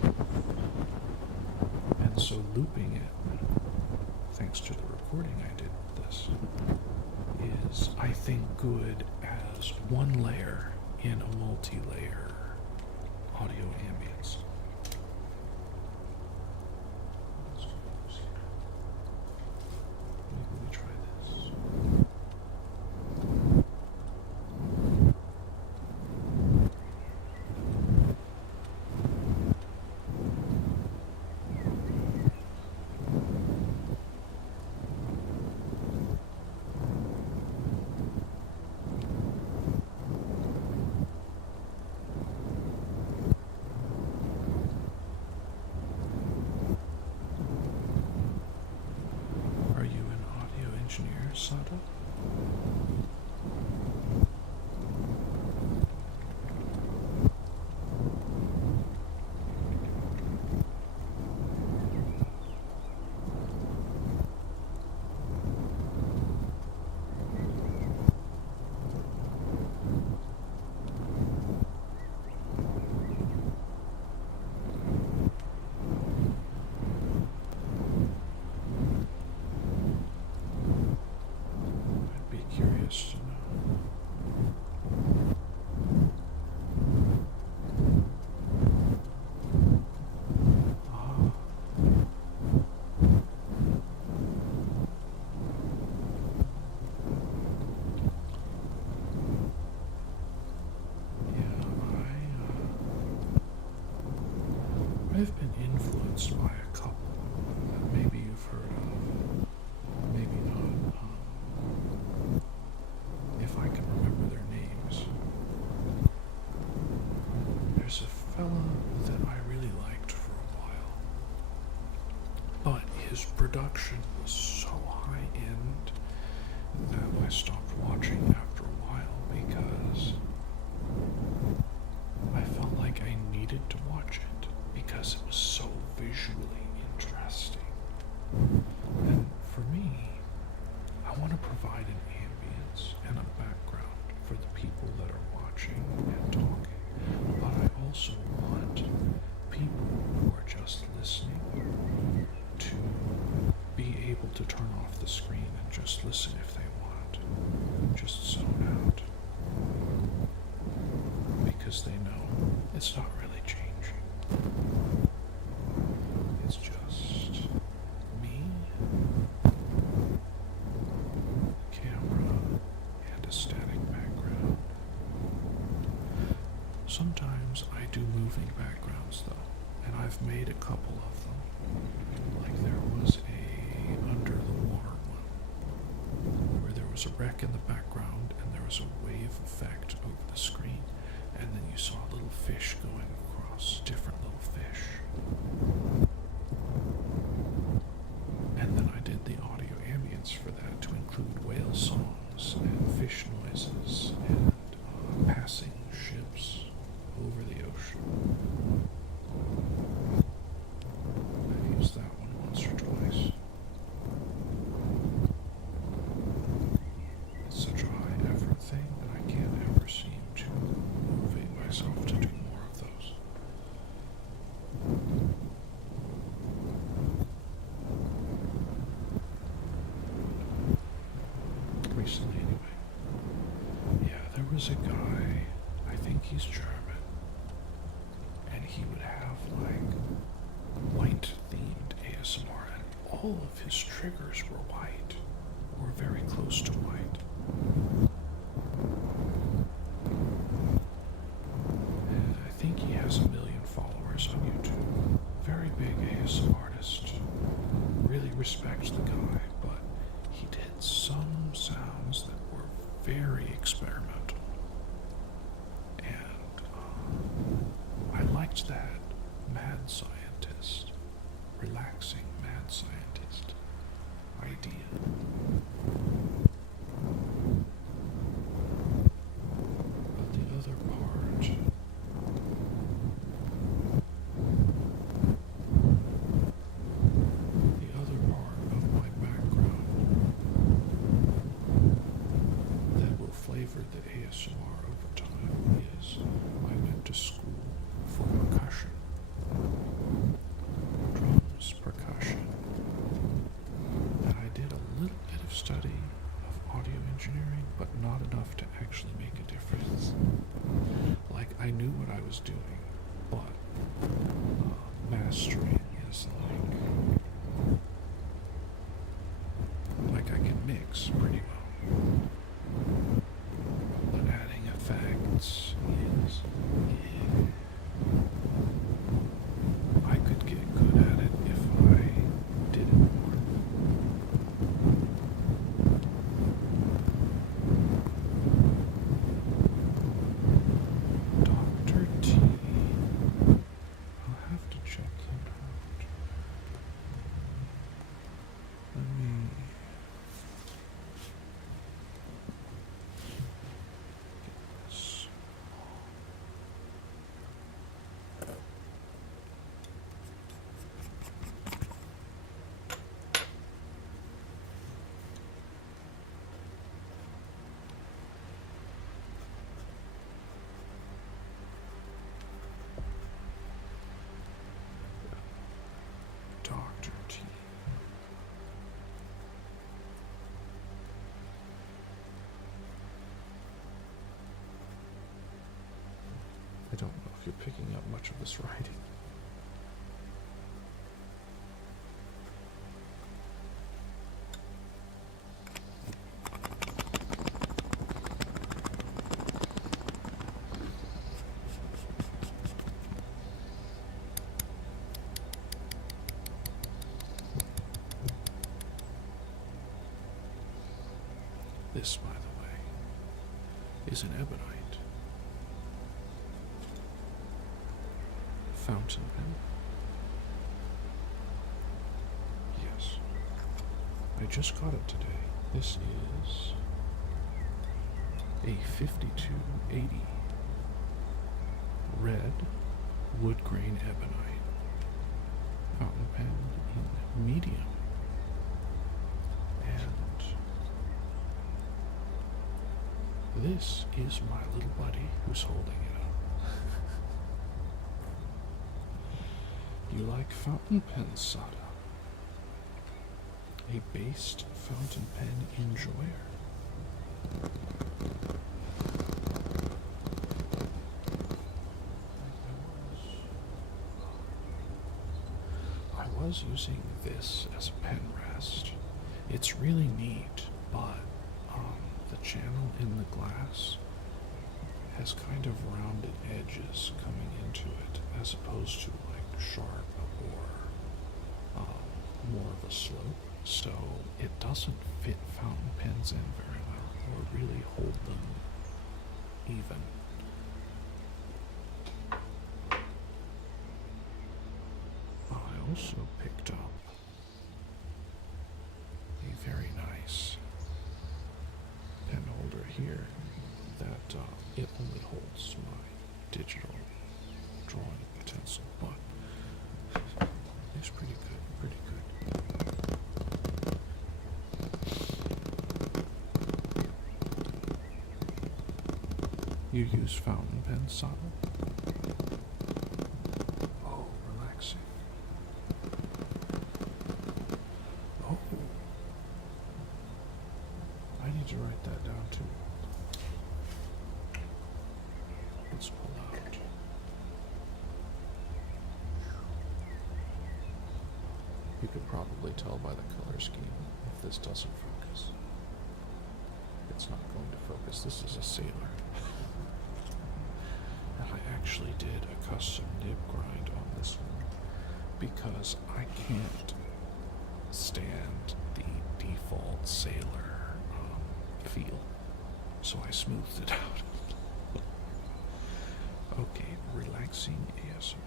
And so looping it, thanks to the recording I did with this, is I think good as one layer in a multi-layer audio ambience. Maybe we try this. Are you an audio engineer, Sada? I'd be curious to know. Ah, yeah, I've been influenced by a couple that maybe you've heard of, maybe not. If I can remember their names. There's a fella that I really liked for a while, but his production was so high end that I stopped watching after a while because I felt like I needed to watch it because it was so visually interesting. And for me, I want to provide an ambience and a background for the people that are watching and talking, but I also want people who are just listening to be able to turn off the screen and just listen if they want, just zone out, because they know it's not really changing. It's just me do moving backgrounds though, and I've made a couple of them. Like there was a under the water one where there was a wreck in the background and there was a wave effect over the screen, and then you saw little fish going across, different little fish. And then I did the audio ambience for that to include whale songs and fish noises and passing ships over the ocean. I've used that one once or twice. It's such a high effort thing that I can't ever seem to motivate myself to do more of those. Recently, anyway. Yeah, there was a guy, I think he's German, and he would have like white themed ASMR, and all of his triggers were white, or very close to white. And I think he has 1 million followers on YouTube. Very big ASMR artist. Really respect the guy, but he did some sounds that were very experimental. And I liked that mad scientist, relaxing mad scientist idea. But the other part, of my background that will flavor the ASMR over time is I went to school for percussion. Drums, percussion. And I did a little bit of study of audio engineering, but not enough to actually make a difference. Like, I knew what I was doing, but mastering is like I can mix pretty well. But adding effects is, I could get good at it if I did it more. Dr. T. I'll have to check that out. Let me get this. Dr. T. I don't know if you're picking up much of this writing. This, by the way, is an ebonite fountain pen. Yes. I just got it today. This is a 5280 red wood grain ebonite fountain pen in medium. And this is my little buddy who's holding it up. You like fountain pens, Sada? A based fountain pen enjoyer. I was using this as a pen rest. It's really neat, but the channel in the glass has kind of rounded edges coming into it, as opposed to like sharp or more of a slope. So it doesn't fit fountain pens in very well, or really hold them even. I also picked up a very nice pen holder here that it only holds my digital drawing utensil, but it's pretty good, pretty good. You use fountain pens, Simon? Oh, relaxing. Oh, I need to write that down too. Let's pull out. You could probably tell by the color scheme if this doesn't focus. It's not going to focus. This is a sailor. And I actually did a custom nib grind on this one because I can't stand the default sailor feel. So I smoothed it out. Okay, relaxing ASMR.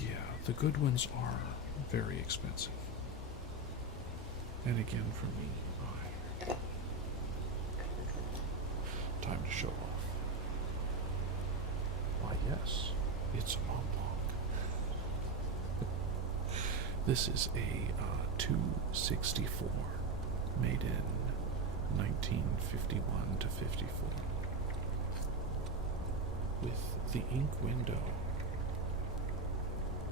Yeah, the good ones are very expensive. And again, for me, time to show off. Why, yes, it's a Mont Blanc. This is a 264 made in 1951 to 54 with the ink window.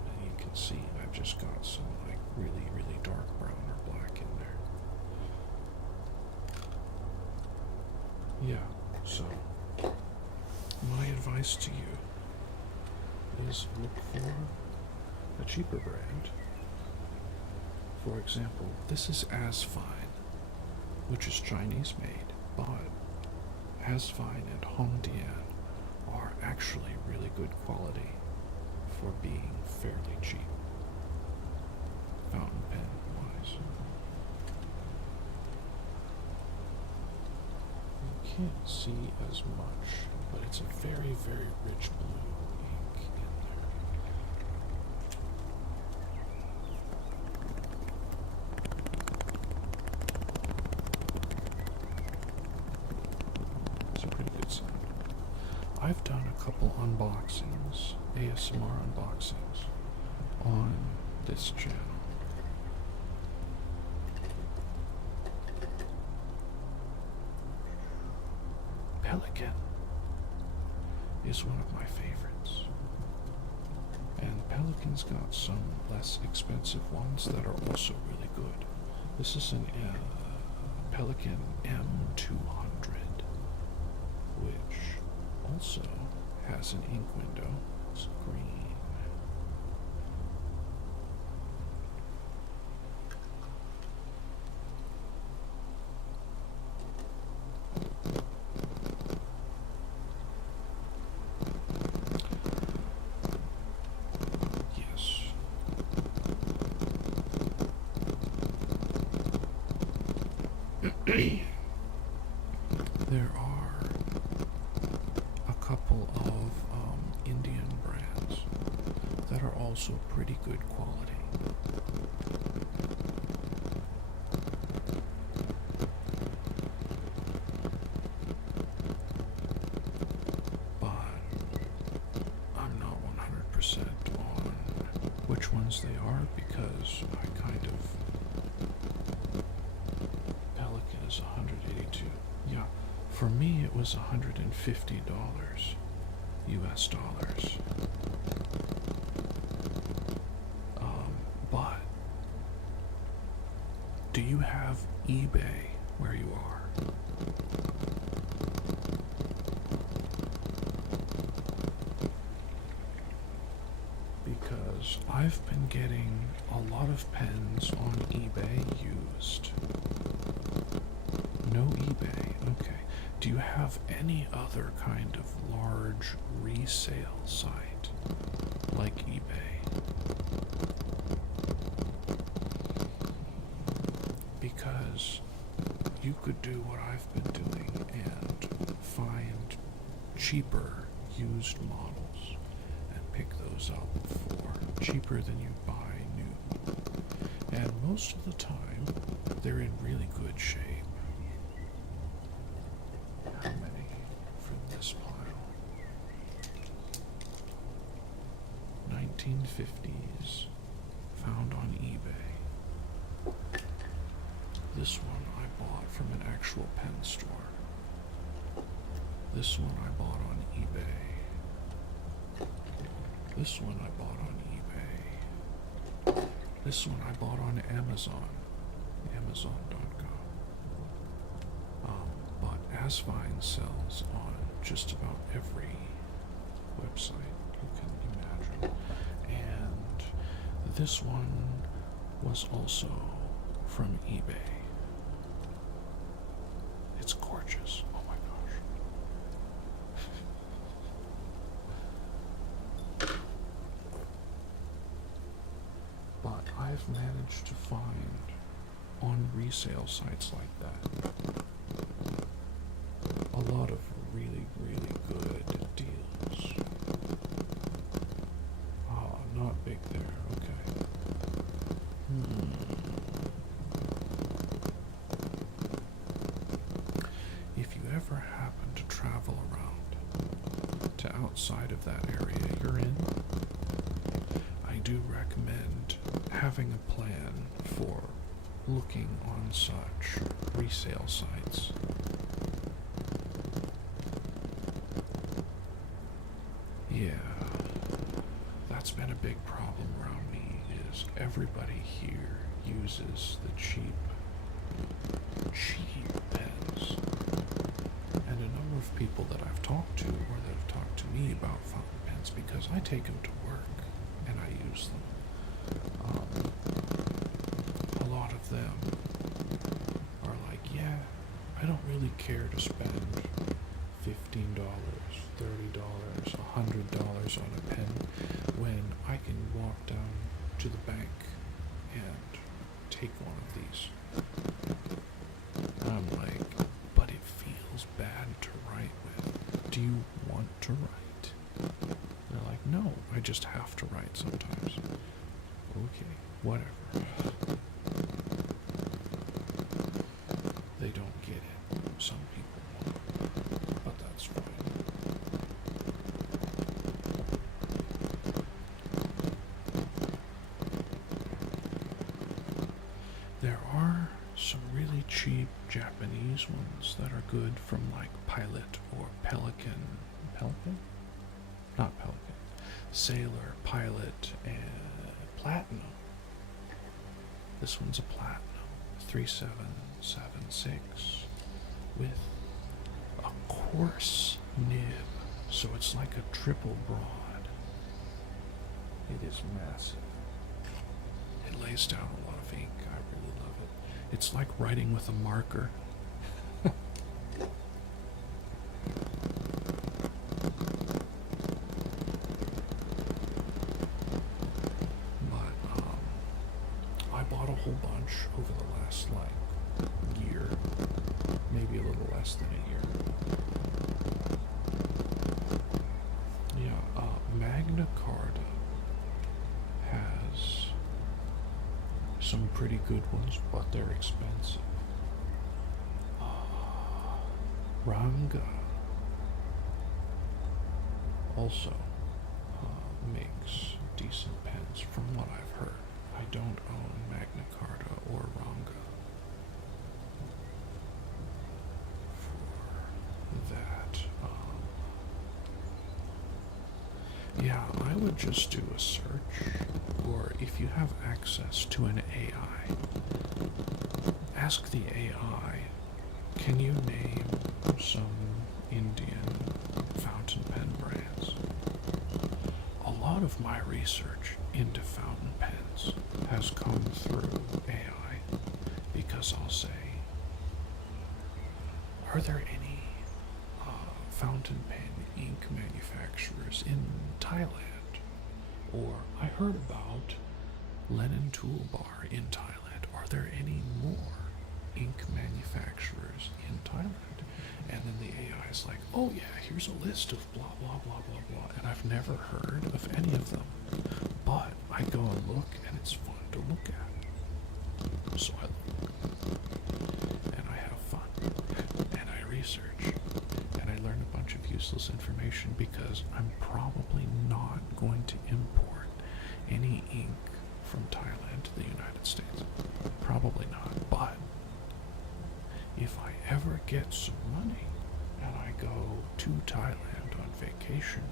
And you can see I've just got some like really, really dark brown or black in there. Yeah, so my advice to you is look for a cheaper brand. For example, this is Asfine, which is Chinese made, but Asfine and Hongdian are actually really good quality for being fairly cheap, fountain pen wise. You can't see as much, but it's a very, very rich blue ink in there. It's a pretty good sound. I've done a couple unboxings, ASMR unboxings, on this channel. Pelikan is one of my favorites. And Pelikan's got some less expensive ones that are also really good. This is an Pelikan M200, which also has an ink window. It's green. Yes. There are a couple of Indian brands that are also pretty good quality. But I'm not 100% on which ones they are because I kind of... Pelikan is 182. Yeah, for me it was $150 US dollars. But do you have eBay where you are? because I've been getting a lot of pens on eBay used. No eBay, okay. Do you have any other kind of large resale site like eBay? Because you could do what I've been doing and find cheaper used models and pick those up for cheaper than you buy new. And most of the time, they're in really good shape. How many for this pile? 1950s, found on eBay. This one I bought from an actual pen store. This one I bought on eBay. This one I bought on eBay. This one I bought on Amazon. Amazon.com. But Asvine sells on just about every website you can imagine. And this one was also from eBay. It's gorgeous. Oh my gosh. But I've managed to find on resale sites like that a lot of really, really good deals. Ah, not big there, okay. If you ever happen to travel around to outside of that area you're in, I do recommend having a plan for looking on such resale sites. Yeah, that's been a big problem around me, is everybody here uses the cheap pens. And a number of people that I've talked to, or that have talked to me about fountain pens, because I take them to work and I use them. A lot of them are like, yeah, I don't really care to spend $15, $30, $100 on a pen when I can walk down to the bank and take one of these. And I'm like, but it feels bad to write with. Do you want to write? They're like, no, I just have to write sometimes. Okay, whatever. They don't get it. Some people won't, but that's fine. There are some really cheap Japanese ones that are good from like Pilot or Pelican. Pelican? Not Pelican. Sailor, Pilot, and Platinum. This one's a Platinum 3776 with a coarse nib, so it's like a triple broad. It is massive. It lays down a lot of ink. I really love it. It's like writing with a marker. Whole bunch over the last year, maybe a little less than a year. Yeah, Magna Carta has some pretty good ones, but they're expensive. Ranga also makes decent pens from what I've heard. I don't own Magna Carta or Ranga for that. Yeah, I would just do a search, or if you have access to an AI, ask the AI, can you name some Indian fountain pen brands? A lot lot of my research into fountain pens has come through AI because I'll say, are there any fountain pen ink manufacturers in Thailand? Or I heard about Lennon Toolbar in Thailand. Are there any more ink manufacturers in Thailand? And then the AI is like, oh yeah, here's a list of blah, blah, blah, blah, blah. And I've never heard of any of them. But I go and look, and it's fun to look at. So I look, and I have fun, and I research, and I learn a bunch of useless information because I'm probably not going to import any ink from Thailand to the United States. Probably not. But if I ever get some money and I go to Thailand on vacation,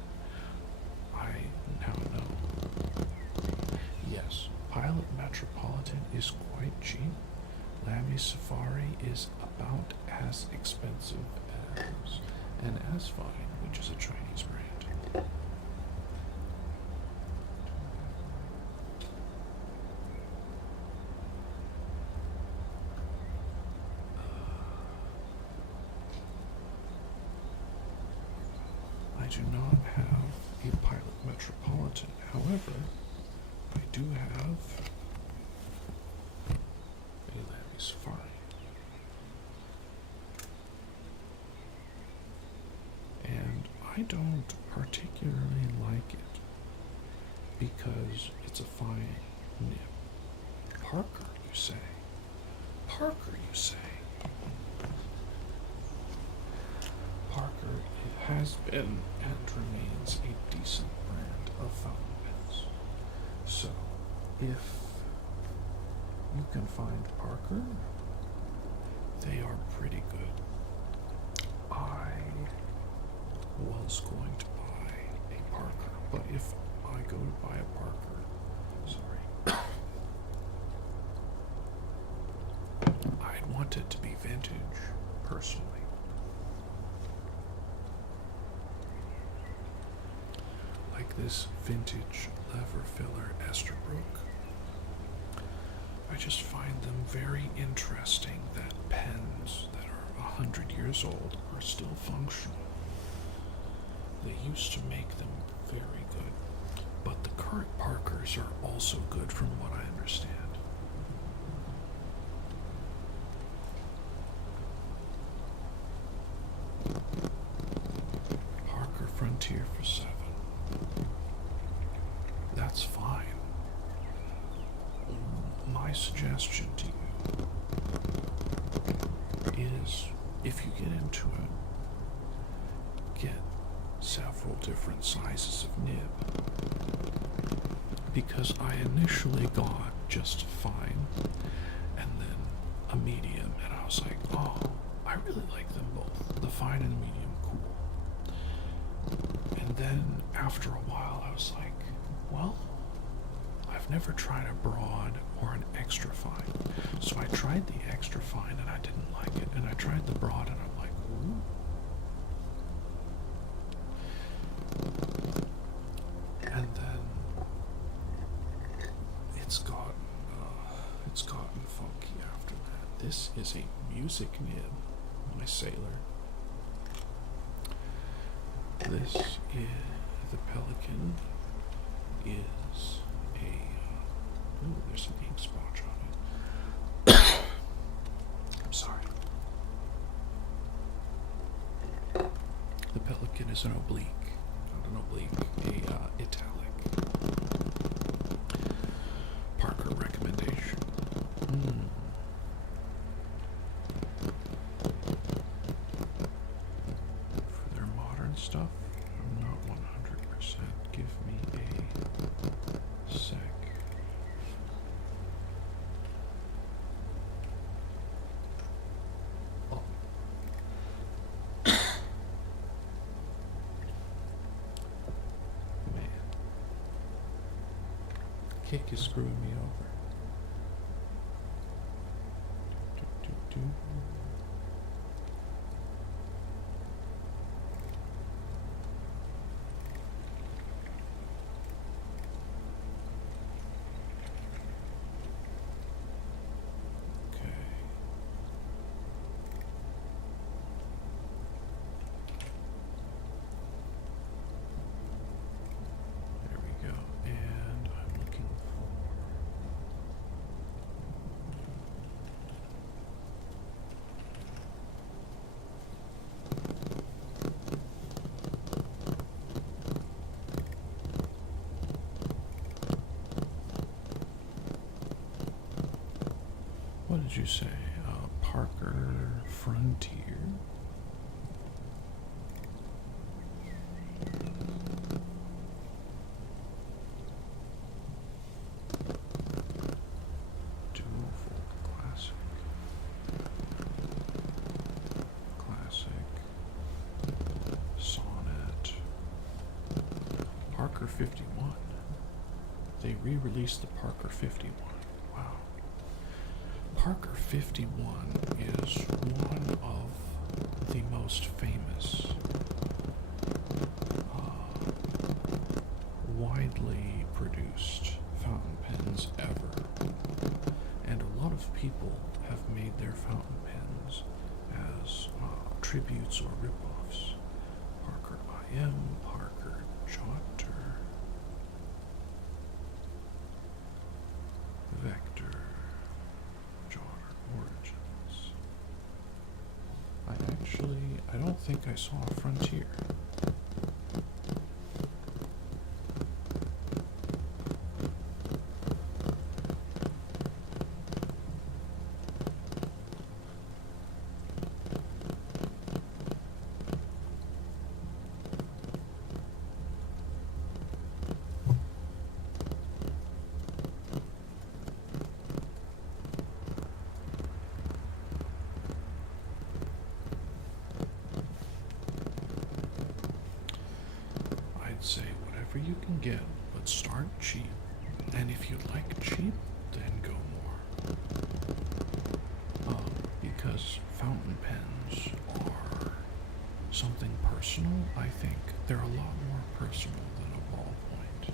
I now know. Yes, Pilot Metropolitan is quite cheap. Lamy Safari is about as expensive as an Asfine, which is a Chinese brand. I do not have a Pilot Metropolitan. However, I do have a Lamy Safari. And I don't particularly like it because it's a fine nib. Parker, you say? Parker, you say? Parker, it has been and remains a decent brand of fountain pens. So, if you can find Parker, they are pretty good. I was going to buy a Parker, but if I go to buy a Parker, sorry, I'd want it to be vintage, personally. Like this vintage lever filler Esterbrook. I just find them very interesting that pens that are 100 years old are still functional. They used to make them very good, but the current Parkers are also good from what I understand. Parker Frontier for 7. That's fine. My suggestion to you is, if you get into it, get several different sizes of nib. Because I initially got just fine, and then a medium, and I was like, oh, I really like them both. The fine and the medium, cool. And then after a while, I was like, well, I've never tried a broad or an extra fine. So I tried the extra fine and I didn't like it. And I tried the broad and I'm like, ooh. And then it's gotten funky after that. This is a music nib, my Sailor. This is the Pelican. Is a ooh, there's an ink splotch on it. I'm sorry. The Pelican is an oblique, not an oblique, a italic. Parker recommendation. For their modern stuff, I'm not 100%. Give me a sec. Oh. Man. Kick is screwing me over. Do. did you say? Parker Frontier. Dual-fold classic. Classic. Sonnet. Parker 51. They re-released the Parker 51. Wow. Parker 51 is one of the most famous, widely produced fountain pens ever. And a lot of people have made their fountain pens as tributes or rip-offs. Parker IM, Parker Jotter, Vector, Jotter Origins. I don't think I saw a Frontier. Say whatever you can get, but start cheap. And if you like cheap, then go more. Because fountain pens are something personal. I think they're a lot more personal than a ballpoint,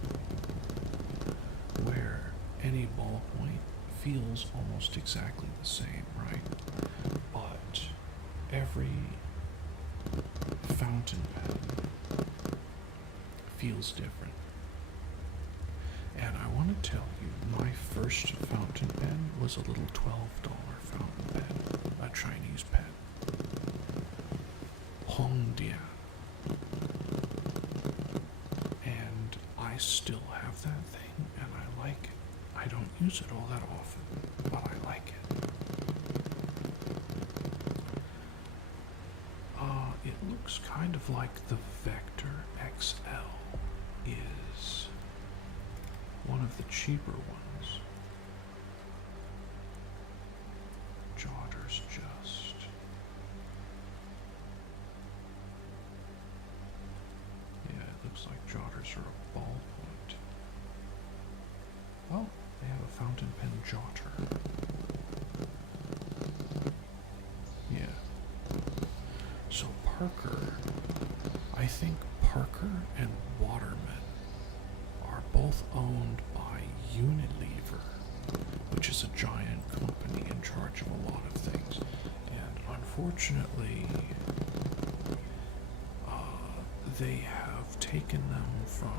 where any ballpoint feels almost exactly the same, right? But every fountain pen feels different. And I want to tell you, my first fountain pen was a little $12 fountain pen, a Chinese pen. Hongdian. And I still have that thing, and I like it. I don't use it all that often, but I like it. It looks kind of like the Vector XL is one of the cheaper ones. Jotter's Just. Yeah, it looks like Jotters are a ballpoint. Oh, they have a fountain pen Jotter. Yeah. So Parker, I think Parker and Waterman are both owned by Unilever, which is a giant company in charge of a lot of things. And unfortunately, they have taken them from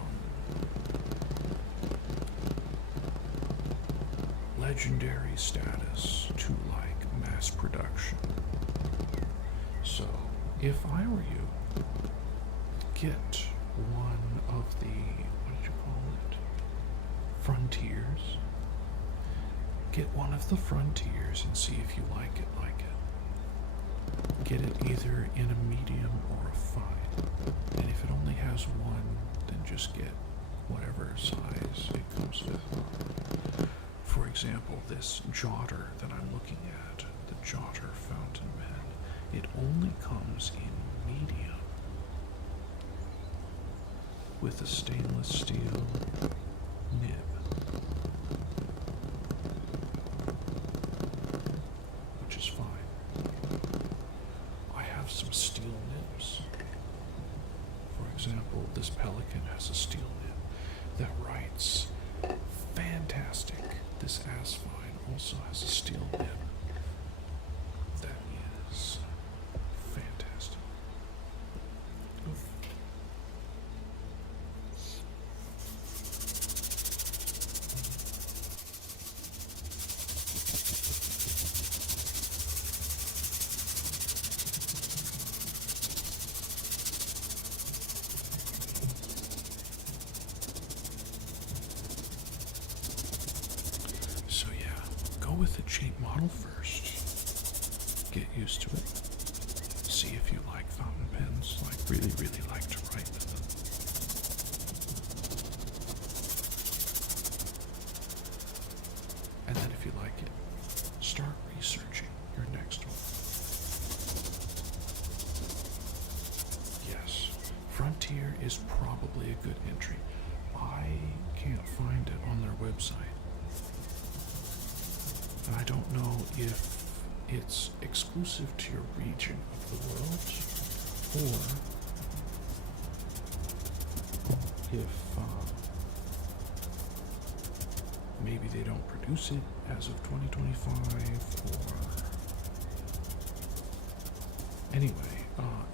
legendary status to like mass production. So, if I were you, get one of the, what did you call it? Frontiers. Get one of the Frontiers and see if you like it. Get it either in a medium or a fine. And if it only has one, then just get whatever size it comes with. For example, this Jotter that I'm looking at, the Jotter fountain pen, it only comes in medium with a stainless steel nib, which is fine. I have some steel nibs. For example, this Pelikan has a steel nib that writes fantastic. This Asfine also has a steel nib that is fantastic. Oof. So yeah, go with a cheap model first. Get used to it. See if you like fountain pens, like really, really like to write with them. And then if you like it, start researching your next one. Yes, Frontier is probably a good entry. I can't find it on their website. And I don't know if it's exclusive to your region of the world, or if maybe they don't produce it as of 2025, or anyway,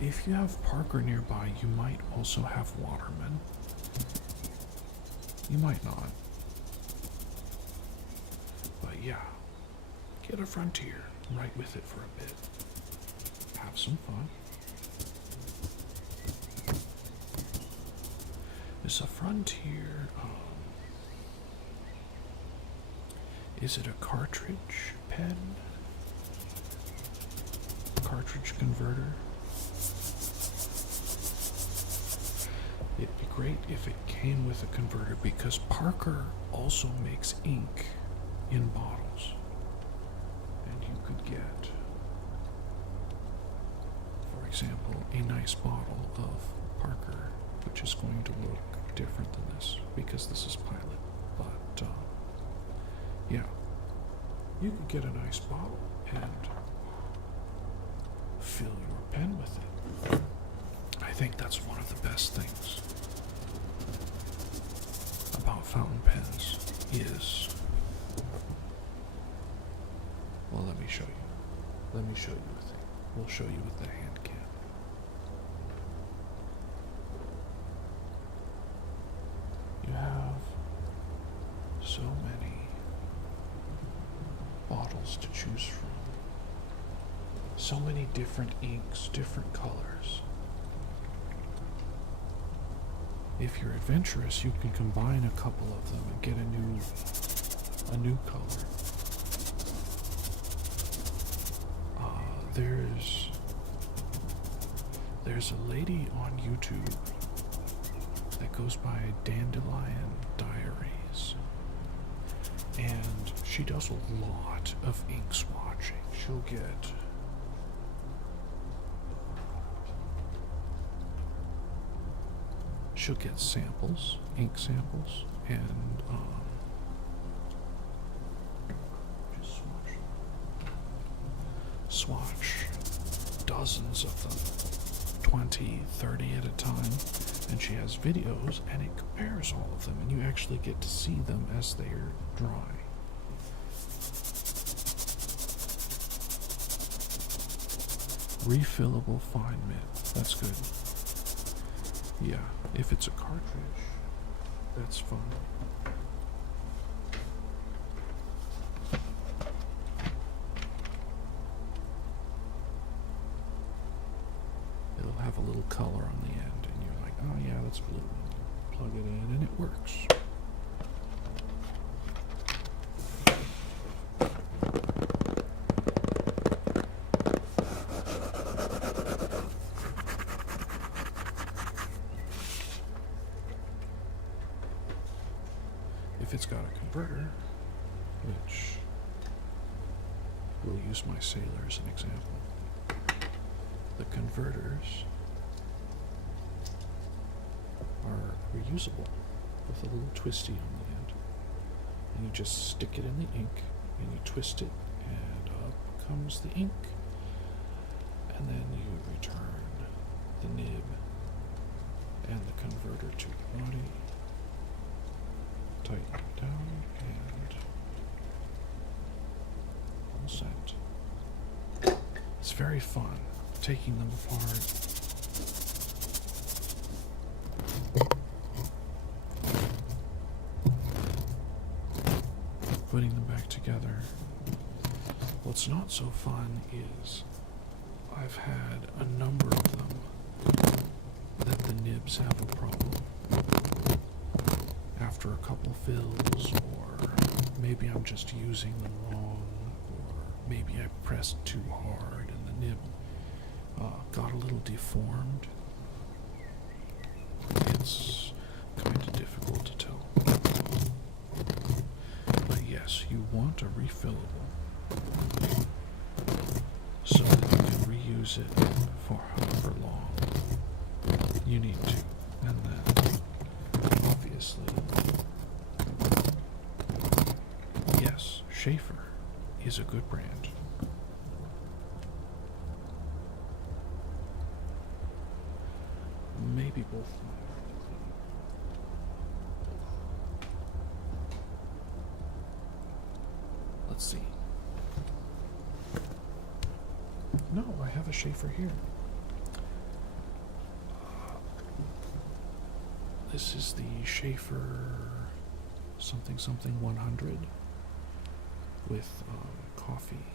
if you have Parker nearby, you might also have Waterman. You might not. But yeah, get a Frontier, write with it for a bit. Have some fun. Is a Frontier, is it a cartridge pen? Cartridge converter? It'd be great if it came with a converter, because Parker also makes ink in bottles. And you could get, for example, a nice bottle of Parker, which is going to look different than this, because this is Pilot. But, yeah, you could get a nice bottle and fill your pen with it. I think that's one of the best things about fountain pens is, well, let me show you. Let me show you a thing. We'll show you with the hand cam. You have so many bottles to choose from. So many different inks, different colors. If you're adventurous, you can combine a couple of them and get a new color. There's a lady on YouTube that goes by Dandelion Diaries, and she does a lot of ink swatching. She'll get samples, ink samples, and just swatch dozens of them, 20, 30 at a time, and she has videos, and it compares all of them, and you actually get to see them as they're dry. Refillable fine mint, that's good. Yeah, if it's a cartridge, that's fine. It'll have a little color on the end, and you're like, oh yeah, that's blue. Plug it in, and it works. If it's got a converter, which we'll use my Sailor as an example, the converters are reusable with a little twisty on the end. And you just stick it in the ink, and you twist it, and up comes the ink. And then you return the nib and the converter to the body. Tighten it down, and all set. It's very fun taking them apart. Putting them back together. What's not so fun is I've had a number of them that the nibs have a problem after a couple fills, or maybe I'm just using them wrong, maybe I pressed too hard and the nib got a little deformed. It's kind of difficult to tell. But yes, you want a refillable so that you can reuse it for however long you need to. And then, obviously, yes, Schaefer is a good brand. Maybe both. Let's see. No, I have a Schaefer here. This is the Schaefer something something 100 with coffee.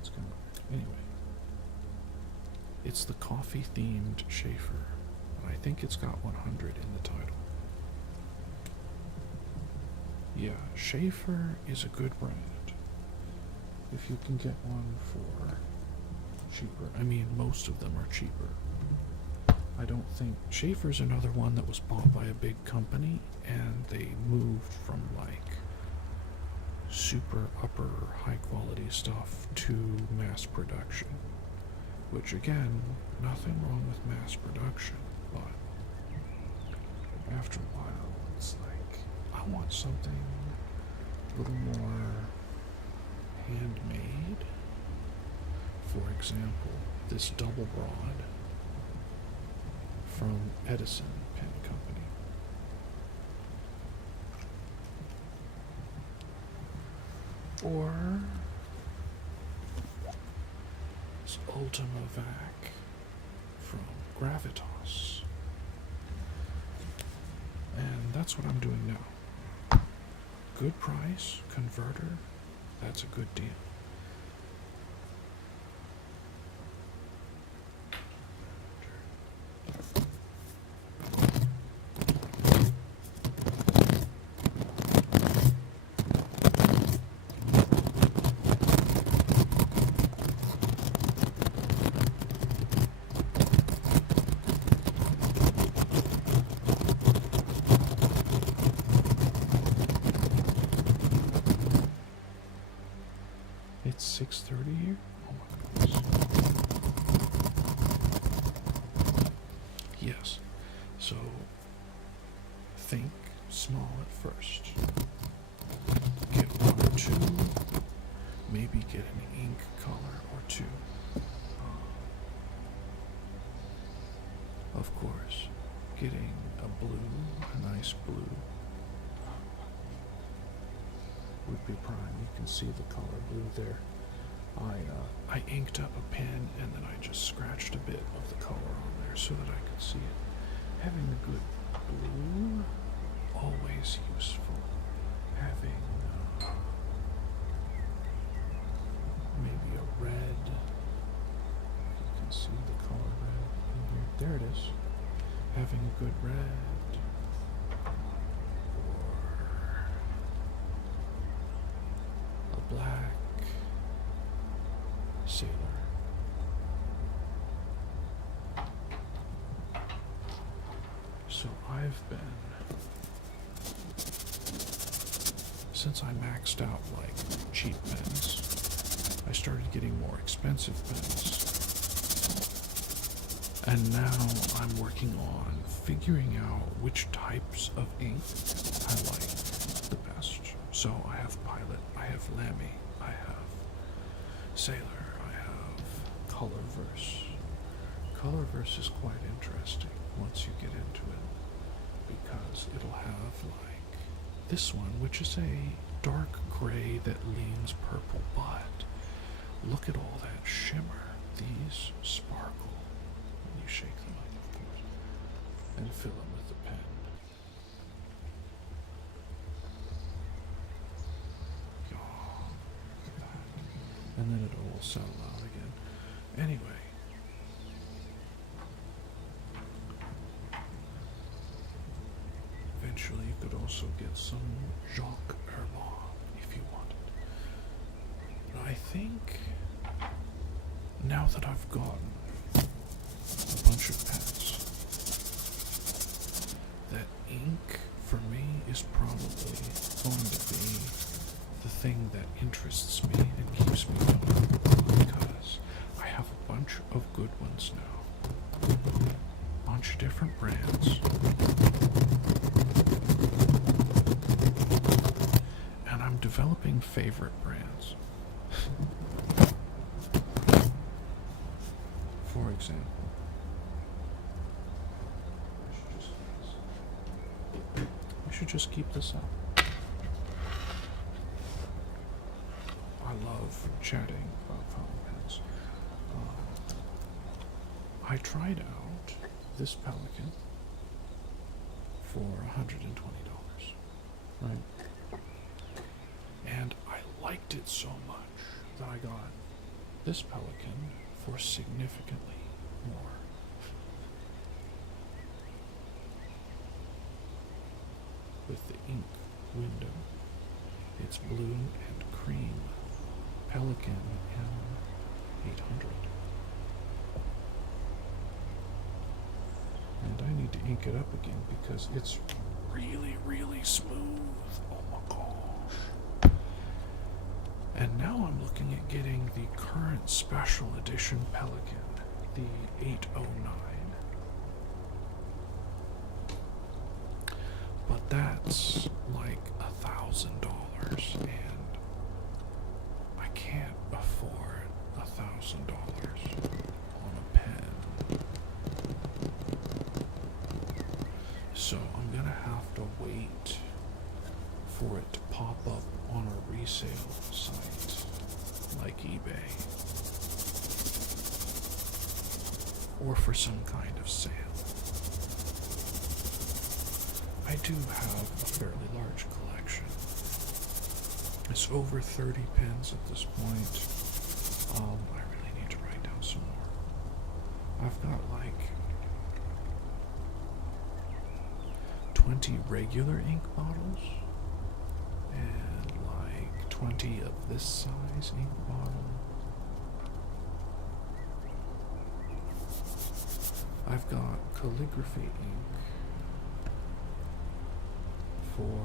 It's gonna, anyway. It's the coffee themed Schaefer. I think it's got 100 in the title. Yeah, Schaefer is a good brand. If you can get one for cheaper. I mean, most of them are cheaper. I don't think Schaefer's another one that was bought by a big company and they moved from like super upper high quality stuff to mass production. Which again, nothing wrong with mass production, but after a while it's like I want something a little more handmade. For example, this double broad from Edison Pen Company. Or this Ultima Vac from Gravitas. And that's what I'm doing now. Good price, converter, that's a good deal. It's 6:30 here? Oh my goodness. Yes. So think small at first. Get one or two. Maybe get an ink color or two. Of course, getting a blue, a nice blue, would be prime. You can see the color blue there. I inked up a pen and then I just scratched a bit of the color on there so that I could see it. Having a good blue, always useful. Having maybe a red. You can see the color red in here. There it is. Having a good red. Or a black sailor. So I've been, since I maxed out like cheap pens, I started getting more expensive pens. And now I'm working on figuring out which types of ink I like the best. So I have Pilot, I have Lamy, I have Sailor, I have Colorverse. Colorverse is quite interesting once you get into it, because it'll have like this one, which is a dark gray that leans purple, but look at all that shimmer. These sparkle when you shake them up, of course, and fill them with the pen. Oh, look at that. And then it'll all settle out again. Anyway, eventually Actually, you could also get some Jacques Herman if you wanted. But I think now that I've gotten a bunch of pens, that ink for me is probably going to be the thing that interests me and keeps me going, because I have a bunch of good ones now, a bunch of different brands, and I'm developing favorite brands. For example, I should just keep this up. I love chatting about fountain pens. I tried out this Pelikan for $120, right? And I liked it so much that I got this Pelikan for significantly more. With the ink window, it's blue and cream Pelikan M800. And I need to ink it up again because it's really, really smooth. Oh my gosh. And now I'm looking at getting the current special edition Pelikan, the 809. But that's like $1,000, and I can't afford $1,000 on a pen. So I'm gonna have to wait for it to pop up on a resale site like eBay, or for some kind of sale. I do have a fairly large collection. It's over 30 pens at this point. I really need to write down some more. I've got like 20 regular ink bottles and like 20 of this size ink bottle. I've got calligraphy ink for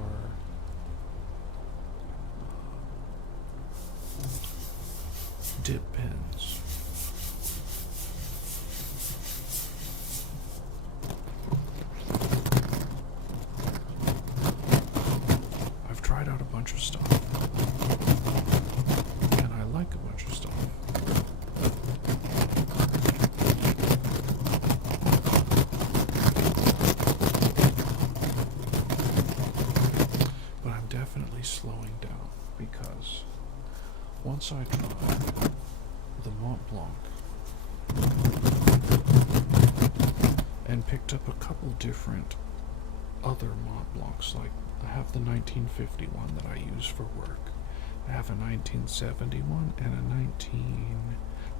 dip pens. I've tried out a bunch of stuff, and I like a bunch of stuff. But I'm definitely slowing down because once I tried the Mont Blanc and picked up a couple different other Mont Blancs, like I have the 1951 that I use for work. I have a 1971 and a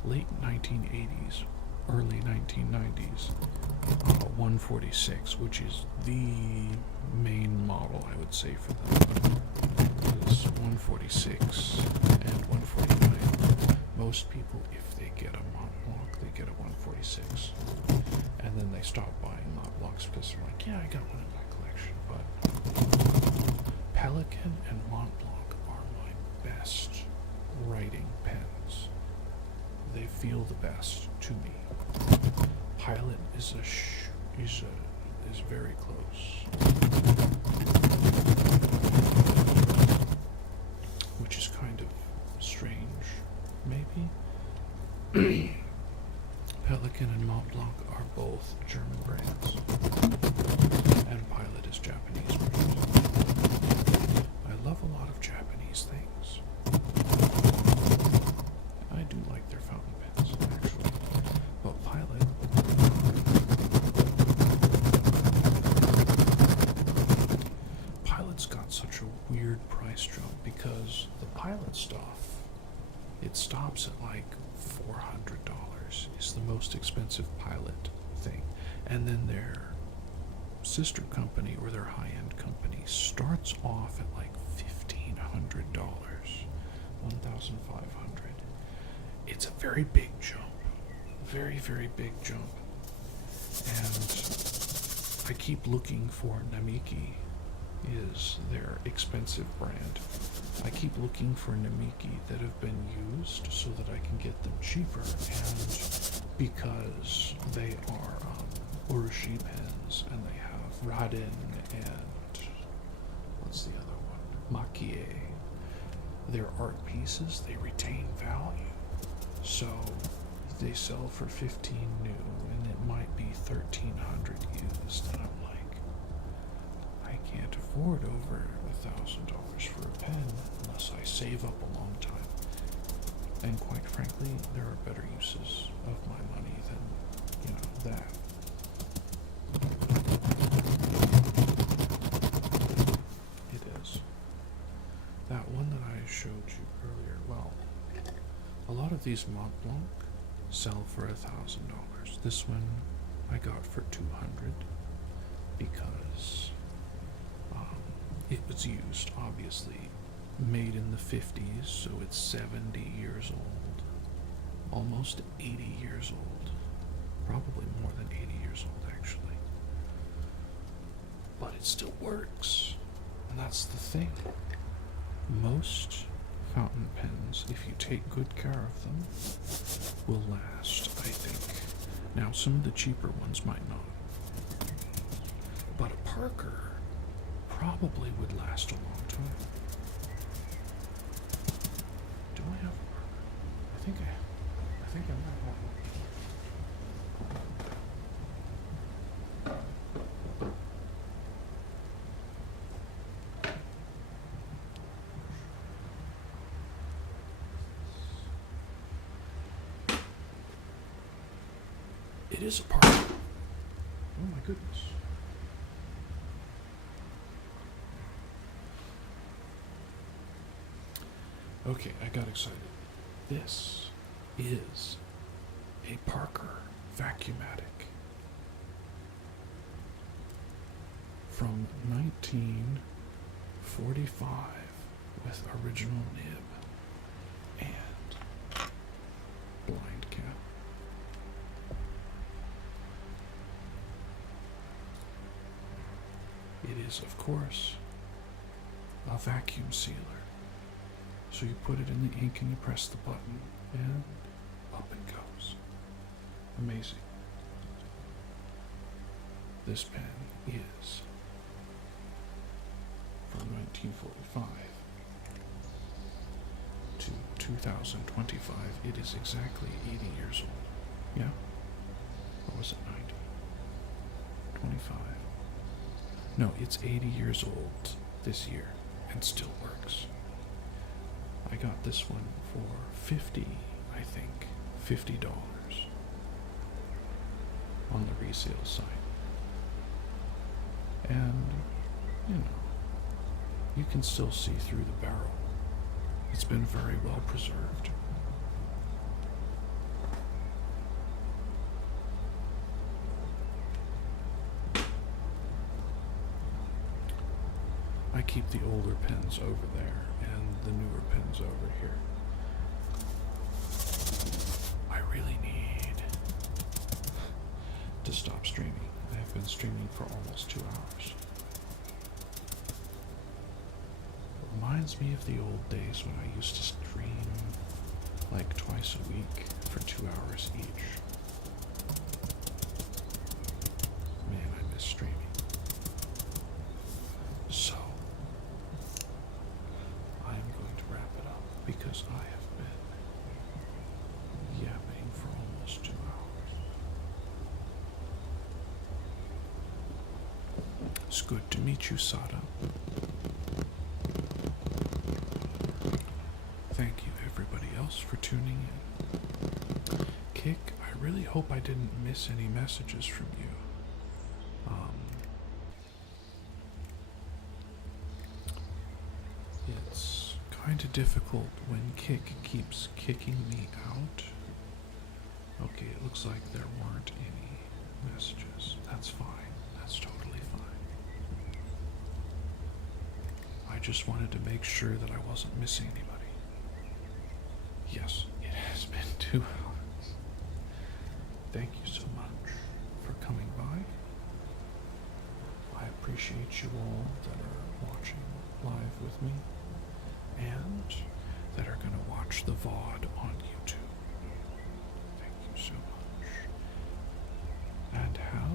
late 1980s, early 1990s 146, which is the main model, I would say, for them. It's 146 and 149. Most people, if they get a Mont Blanc, they get a 146, and then they stop buying Mont Blancs because they're like, yeah, I got one in my collection. But Pelikan and Mont Blanc are my best writing pens. They feel the best to me. Pilot is very close, which is kind of strange, maybe. Pelikan and Mont Blanc are both German brands, and Pilot is Japanese. I love a lot of Japanese things. I do like their fountain pens, actually, but Pilot's got such a weird price jump because the Pilot stuff, it stops at like $400 is the most expensive Pilot thing, and then their sister company or their high-end company starts off at like $1,500, 1,500. It's a very big jump, very, very big jump. And I keep looking for Namiki is their expensive brand. I keep looking for Namiki that have been used so that I can get them cheaper, and because they are Urushi pens and they have Radin and what's the other one? Makie. They're art pieces, they retain value. So they sell for 15 new and it might be 1,300 used, and I'm like, I can't afford over $1,000 for a pen unless I save up a long time. And quite frankly, there are better uses of my money than, that. It is. That one that I showed you earlier, well, a lot of these Mont Blanc sell for $1,000. This one I got for $200 because it was used, obviously, made in the 50s, so it's 70 years old, almost 80 years old, probably more than 80 years old actually, but it still works, and that's the thing. Most fountain pens, if you take good care of them, will last, I think. Now, some of the cheaper ones might not, but a Parker probably would last a long time. Do I have a Parker? I think I might have one. It is a Parker. Oh my goodness. Okay, I got excited. This is a Parker Vacuumatic from 1945 with original nib and blind cap. It is, of course, a vacuum sealer. So you put it in the ink and you press the button and up it goes. Amazing. This pen is from 1945 to 2025. It is exactly 80 years old. Yeah? Or was it 90? 25. No, it's 80 years old this year and still works. I got this one for $50 on the resale site. And, you can still see through the barrel. It's been very well preserved. I keep the older pens over there and the newer pens over here. I really need to stop streaming. I've been streaming for almost 2 hours. It reminds me of the old days when I used to stream like twice a week for 2 hours each. Man, I miss streaming. So, I am going to wrap it up because I have been yapping for almost 2 hours. It's good to meet you, Sada. Thank you, everybody else, for tuning in. Kick, I really hope I didn't miss any messages from you. It's kind of difficult when Kick keeps kicking me out. Okay, it looks like there weren't any messages. That's fine. That's totally fine. just wanted to make sure that I wasn't missing anybody. Yes, it has been 2 hours. Thank you so much for coming by. I appreciate you all that are watching live with me and that are going to watch the VOD on YouTube. Thank you so much. And have